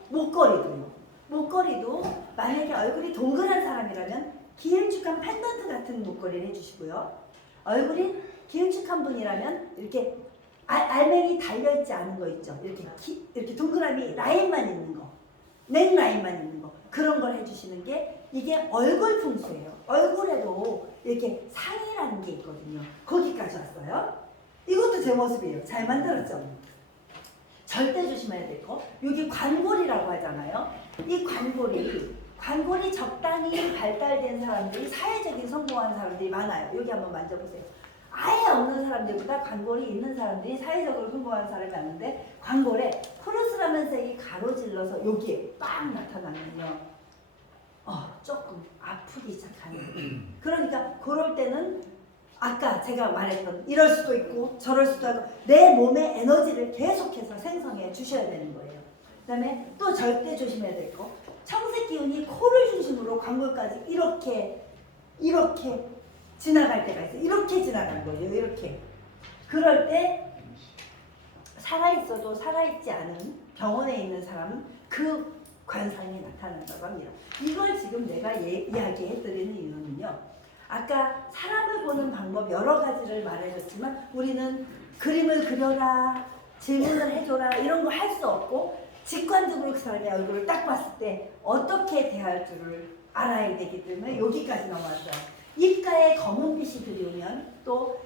목걸이도 만약에 얼굴이 동그란 사람이라면 길쭉한 펜던트 같은 목걸이를 해주시고요. 얼굴이 길쭉한 분이라면 이렇게 알맹이 달려있지 않은 거 있죠. 이렇게 동그라미 라인만 있는 거, 넥 라인만 있는 거 그런 걸 해주시는 게 이게 얼굴 풍수예요. 얼굴에도 이렇게 상이라는 게 있거든요. 거기까지 왔어요. 이것도 제 모습이에요. 잘 만들었죠. 절대 조심해야 될 거. 여기 관골이라고 하잖아요. 이 관골이 적당히 발달된 사람들이 사회적인 성공한 사람들이 많아요. 여기 한번 만져보세요. 아예 없는 사람들보다 관골이 있는 사람들이 사회적으로 성공한 사람이 많은데 관골에 크로스라는 색이 가로질러서 여기에 딱 나타나면요. 조금 아프기 시작하는. 그러니까 그럴 때는 아까 제가 말했던 이럴 수도 있고 저럴 수도 하고 내 몸의 에너지를 계속해서 생성해 주셔야 되는 거예요. 그 다음에 또 절대 조심해야 될 거. 청색 기운이 코를 중심으로 관골까지 이렇게 지나갈 때가 있어요. 이렇게 지나가는 거예요. 이렇게. 그럴 때 살아있어도 살아있지 않은 병원에 있는 사람은 그 관상이 나타난다고 합니다. 이걸 지금 내가 이야기해드리는 이유는요. 아까 사람을 보는 방법 여러 가지를 말해줬지만 우리는 그림을 그려라, 질문을 해줘라 이런 거 할 수 없고 직관적으로 그 사람의 얼굴을 딱 봤을 때 어떻게 대할 줄을 알아야 되기 때문에 여기까지 넘어왔어요. 입가에 검은빛이 들어오면 또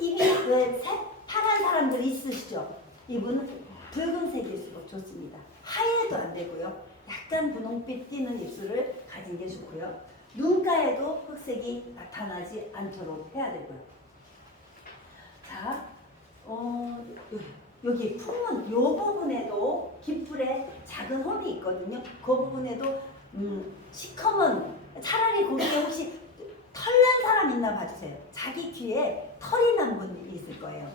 입이 왜 파란 사람들이 있으시죠? 입은 붉은색일수록 좋습니다. 하얘도 안 되고요. 약간 분홍빛 띄는 입술을 가진 게 좋고요. 눈가에도 흑색이 나타나지 않도록 해야 되고요. 자, 여기 풍문 요 부분에도 귓불에 작은 홀이 있거든요. 그 부분에도 시커먼 차라리 거기에 혹시 털난 사람 있나 봐주세요. 자기 귀에 털이 난 분이 있을 거예요.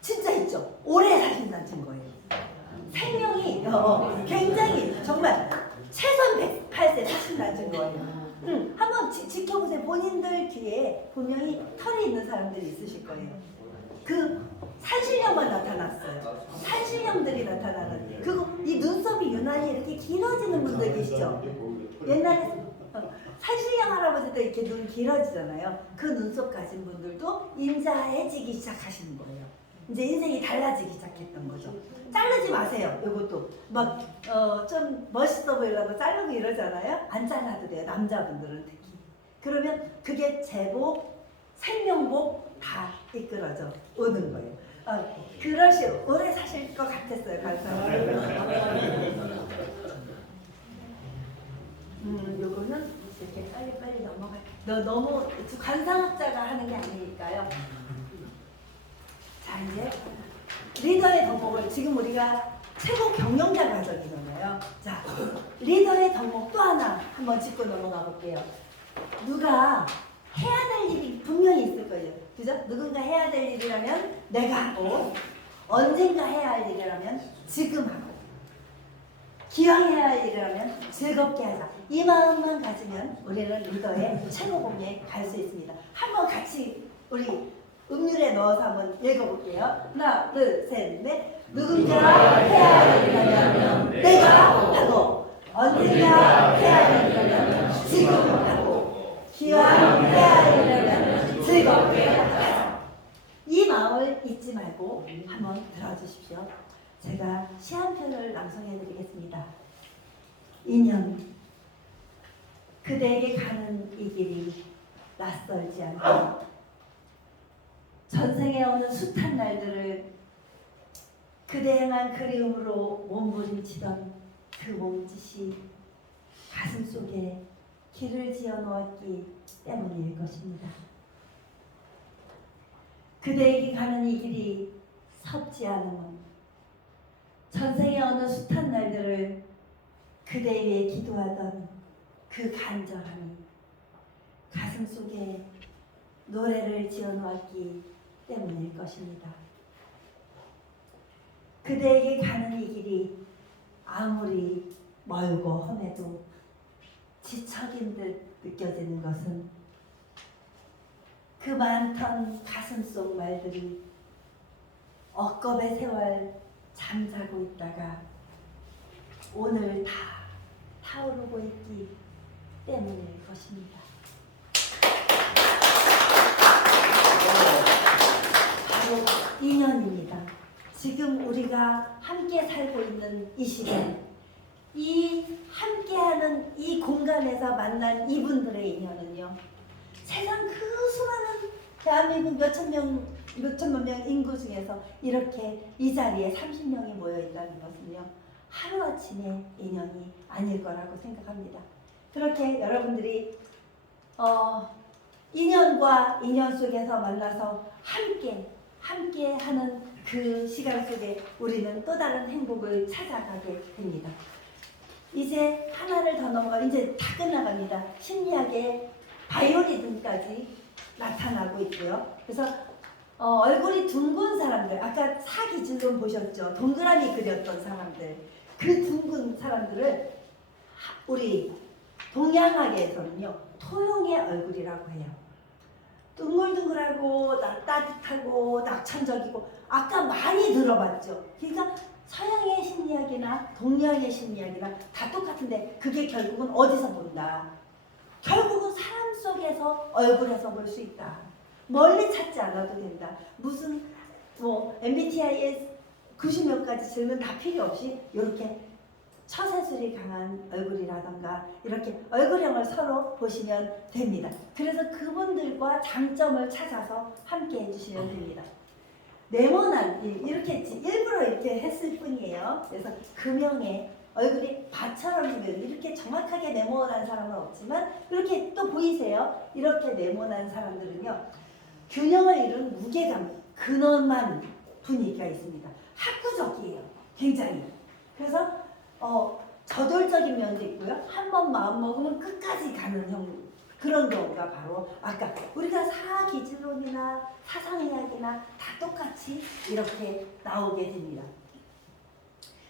진짜 있죠. 오래 사신다는 증거예요. 생명이 굉장히 정말 최소한 108세 사신다는 증거예요. 한번 지켜보세요. 본인들 귀에 분명히 털이 있는 사람들이 있으실 거예요. 그 산신령만 나타났어요. 산신령들이 나타나는. 그리고 이 눈썹이 유난히 이렇게 길어지는 분들 계시죠? 옛날에 산신령 할아버지도 이렇게 눈 길어지잖아요. 그 눈썹 가진 분들도 인자해지기 시작하시는 거예요. 이제 인생이 달라지기 시작했던 거죠. 자르지 마세요. 이것도 막 좀 멋있어 보이려고 자르고 이러잖아요. 안 잘라도 돼요. 남자분들은 특히. 그러면 그게 재복, 생명복 다 이끌어져 오는 거예요. 그러시오. 오래 사실 것 같았어요. 감사합니다. 요거는 이렇게 빨리 넘어가요. 너무 관상학자가 하는 게 아니니까요. 자, 이제 리더의 덕목을 지금 우리가 최고 경영자 과정이잖아요. 자, 리더의 덕목 또 하나 한번 짚고 넘어가 볼게요. 누가 해야 될 일이 분명히 있을 거예요. 그죠? 누군가 해야 될 일이라면 내가 하고, 언젠가 해야 할 일이라면 지금 하고, 기왕 해야 할 일이라면 즐겁게 하자. 이 마음만 가지면 우리는 리더의 최고봉에 갈 수 있습니다. 한번 같이 우리 음률에 넣어서 한번 읽어볼게요. 하나, 둘, 셋, 넷. 누군가 해야 할 일이라면 내가 하고, 언젠가 해야 할 일이라면 지금 하고, 기왕 해야 할 일이라면 즐겁게 하자. 이 마음을 잊지 말고 한번 들어주십시오. 제가 시 한 편을 낭송해 드리겠습니다. 인연, 그대에게 가는 이 길이 낯설지 않고 전생에 오는 숱한 날들을 그대 향한 그리움으로 몸부림치던 그 몸짓이 가슴 속에 길을 지어 놓았기 때문일 것입니다. 그대에게 가는 이 길이 섭지 않음은 전생의 어느 숱한 날들을 그대 위해 기도하던 그 간절함이 가슴 속에 노래를 지어 놓았기 때문일 것입니다. 그대에게 가는 이 길이 아무리 멀고 험해도 지척인 듯 느껴지는 것은 그 많던 가슴 속 말들이 억겁의 세월 잠자고 있다가 오늘 다 타오르고 있기 때문일 것입니다. 바로 인연입니다. 지금 우리가 함께 살고 있는 이 시간, 이 함께하는 이 공간에서 만난 이분들의 인연은요, 세상 그 수많은 대한민국 몇천만 명 인구 중에서 이렇게 이 자리에 30명이 모여 있다는 것은요, 하루아침의 인연이 아닐 거라고 생각합니다. 그렇게 여러분들이 인연과 인연 속에서 만나서 함께 하는 그 시간 속에 우리는 또 다른 행복을 찾아가게 됩니다. 이제 하나를 더 넘어가, 이제 다 끝나갑니다. 심리학의 바이오리듬까지 나타나고 있고요. 그래서 얼굴이 둥근 사람들, 아까 사기질론 보셨죠? 동그라미 그렸던 사람들, 그 둥근 사람들을 우리 동양학에서는요, 토용의 얼굴이라고 해요. 둥글둥글하고 따뜻하고 낙천적이고, 아까 많이 들어봤죠? 그러니까 서양의 심리학이나 동양의 심리학이나 다 똑같은데 그게 결국은 어디서 본다? 결국은 사람 속에서 얼굴에서 볼 수 있다. 멀리 찾지 않아도 된다. 무슨 MBTI에 90몇 가지 질문 다 필요 없이 이렇게 처세술이 강한 얼굴이라던가 이렇게 얼굴형을 서로 보시면 됩니다. 그래서 그분들과 장점을 찾아서 함께 해주시면 됩니다. 네모난, 이렇게 일부러 이렇게 했을 뿐이에요. 그래서 금형에 얼굴이 밭처럼 생겨요. 이렇게 정확하게 네모난 사람은 없지만 이렇게 또 보이세요? 이렇게 네모난 사람들은요, 균형을 이룬 무게감, 근엄한 분위기가 있습니다. 학구적이에요. 굉장히. 그래서 저돌적인 면도 있고요. 한 번 마음 먹으면 끝까지 가는 그런 경우가 바로 아까 우리가 사기질론이나 사상의학이나 다 똑같이 이렇게 나오게 됩니다.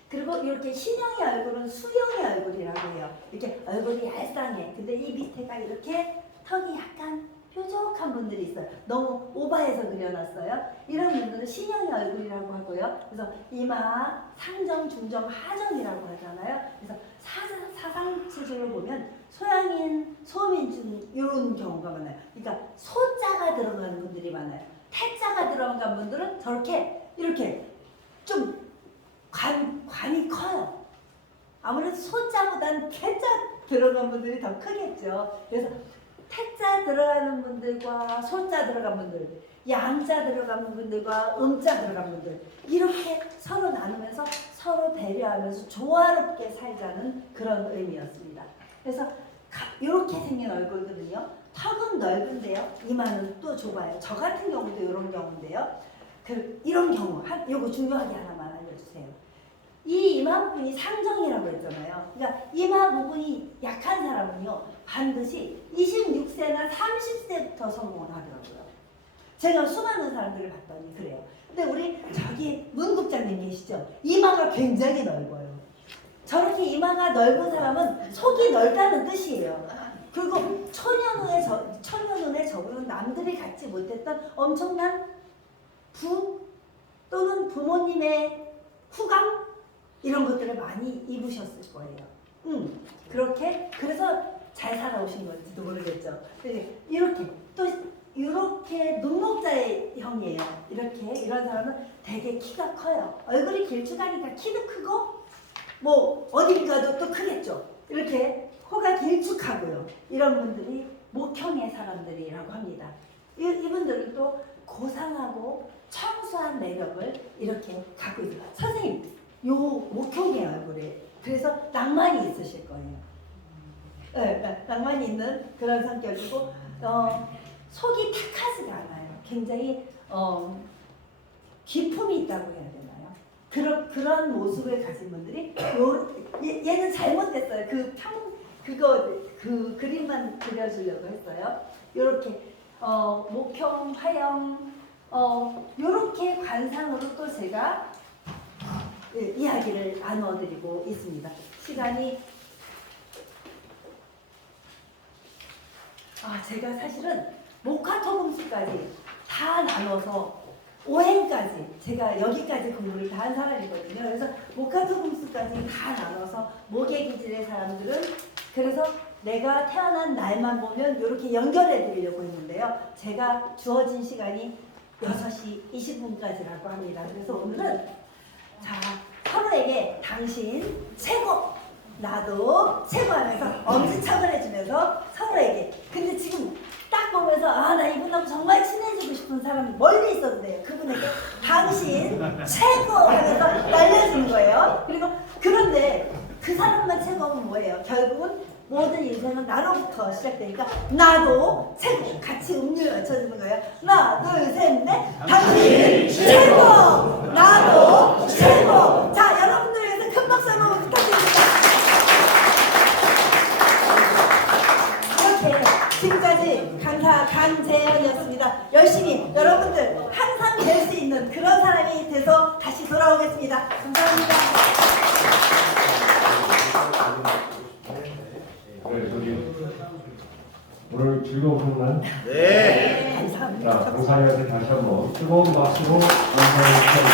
그리고 이렇게 신형의 얼굴은 수형의 얼굴이라고 해요. 이렇게 얼굴이 얄쌍해. 근데 이 밑에가 이렇게 턱이 약간 뾰족한 분들이 있어요. 너무 오버해서 그려놨어요. 이런 분들은 신형의 얼굴이라고 하고요. 그래서 이마, 상정, 중정, 하정이라고 하잖아요. 그래서 사상치질로 보면 소양인, 소민중 이런 경우가 많아요. 그러니까 소자가 들어가는 분들이 많아요. 태자가 들어간 분들은 저렇게 이렇게 좀 관이 커요. 아무래도 소자보다는 태자 들어간 분들이 더 크겠죠. 그래서 태자 들어가는 분들과 소자 들어간 분들, 양자 들어간 분들과 음자 들어간 분들, 이렇게 서로 나누면서 서로 배려하면서 조화롭게 살자는 그런 의미였습니다. 그래서 이렇게 생긴 얼굴들은요, 턱은 넓은데요, 이마는 또 좁아요. 저 같은 경우도 이런 경우인데요. 이런 경우, 요거 중요하게 하나만 알려주세요. 이 이마 부분이 상정이라고 했잖아요. 그러니까 이마 부분이 약한 사람은요, 반드시 26세나 30세부터 성공을 하더라고요. 제가 수많은 사람들을 봤더니 그래요. 근데 우리 저기 문 국장님 계시죠? 이마가 굉장히 넓어요. 저렇게 이마가 넓은 사람은 속이 넓다는 뜻이에요. 그리고 초년운에 저분은 남들이 갖지 못했던 엄청난 부 또는 부모님의 후감 이런 것들을 많이 입으셨을 거예요. 그래서 잘 살아오신 건지도 모르겠죠. 이렇게 눈목자의 형이에요. 이런 사람은 되게 키가 커요. 얼굴이 길쭉하니까 키도 크고 어딜 가도 또 크겠죠. 이렇게 코가 길쭉하고요. 이런 분들이 목형의 사람들이라고 합니다. 이분들도 고상하고 청소 순수한 매력을 이렇게 갖고 있어요. 선생님, 요 목형의 얼굴에 그래서 낭만이 있으실 거예요. 네, 낭만이 있는 그런 성격이고 속이 탁하지가 않아요. 굉장히 기품이 있다고 해야 되나요? 그런 모습을 가진 분들이 얘는 잘못됐어요. 그 그림만 그려주려고 했어요. 이렇게 목형, 화형, 이렇게 관상으로 또 제가 이야기를 나눠드리고 있습니다. 시간이 제가 사실은 목화토금수까지 다 나눠서 오행까지 제가 여기까지 공부를 다 한 사람이거든요. 그래서 목화토금수까지 다 나눠서 목의 기질의 사람들은 그래서 내가 태어난 날만 보면 이렇게 연결해 드리려고 했는데요. 제가 주어진 시간이 6시 20분까지라고 합니다. 그래서 오늘은 서로에게 당신 최고, 나도 최고 하면서 엄지척을 해주면서 서로에게. 근데 지금 딱 보면서 나 이분하고 정말 친해지고 싶은 사람이 멀리 있어도 돼요. 그분에게 당신 최고 하면서 날려주는 거예요. 그리고 그런데 그 사람만 최고하면 뭐예요? 결국은 모든 인생은 나로부터 시작되니까 나도 최고 같이 음료를 외쳐주는 거예요. 하나, 둘, 셋, 넷. 당신 최고, 나도 최고. 자, 여러분들 위해서 큰 박수 한번 부탁드립니다. 이렇게 지금까지 강사 강재현이었습니다. 열심히 여러분들 항상 될 수 있는 그런 사람이 돼서 다시 돌아오겠습니다. 감사합니다. 오늘 즐거우셨나요? 네. 감사합니다. 자, 강사님한테 다시 한번 뜨거운 박수로 감사를 드립니다.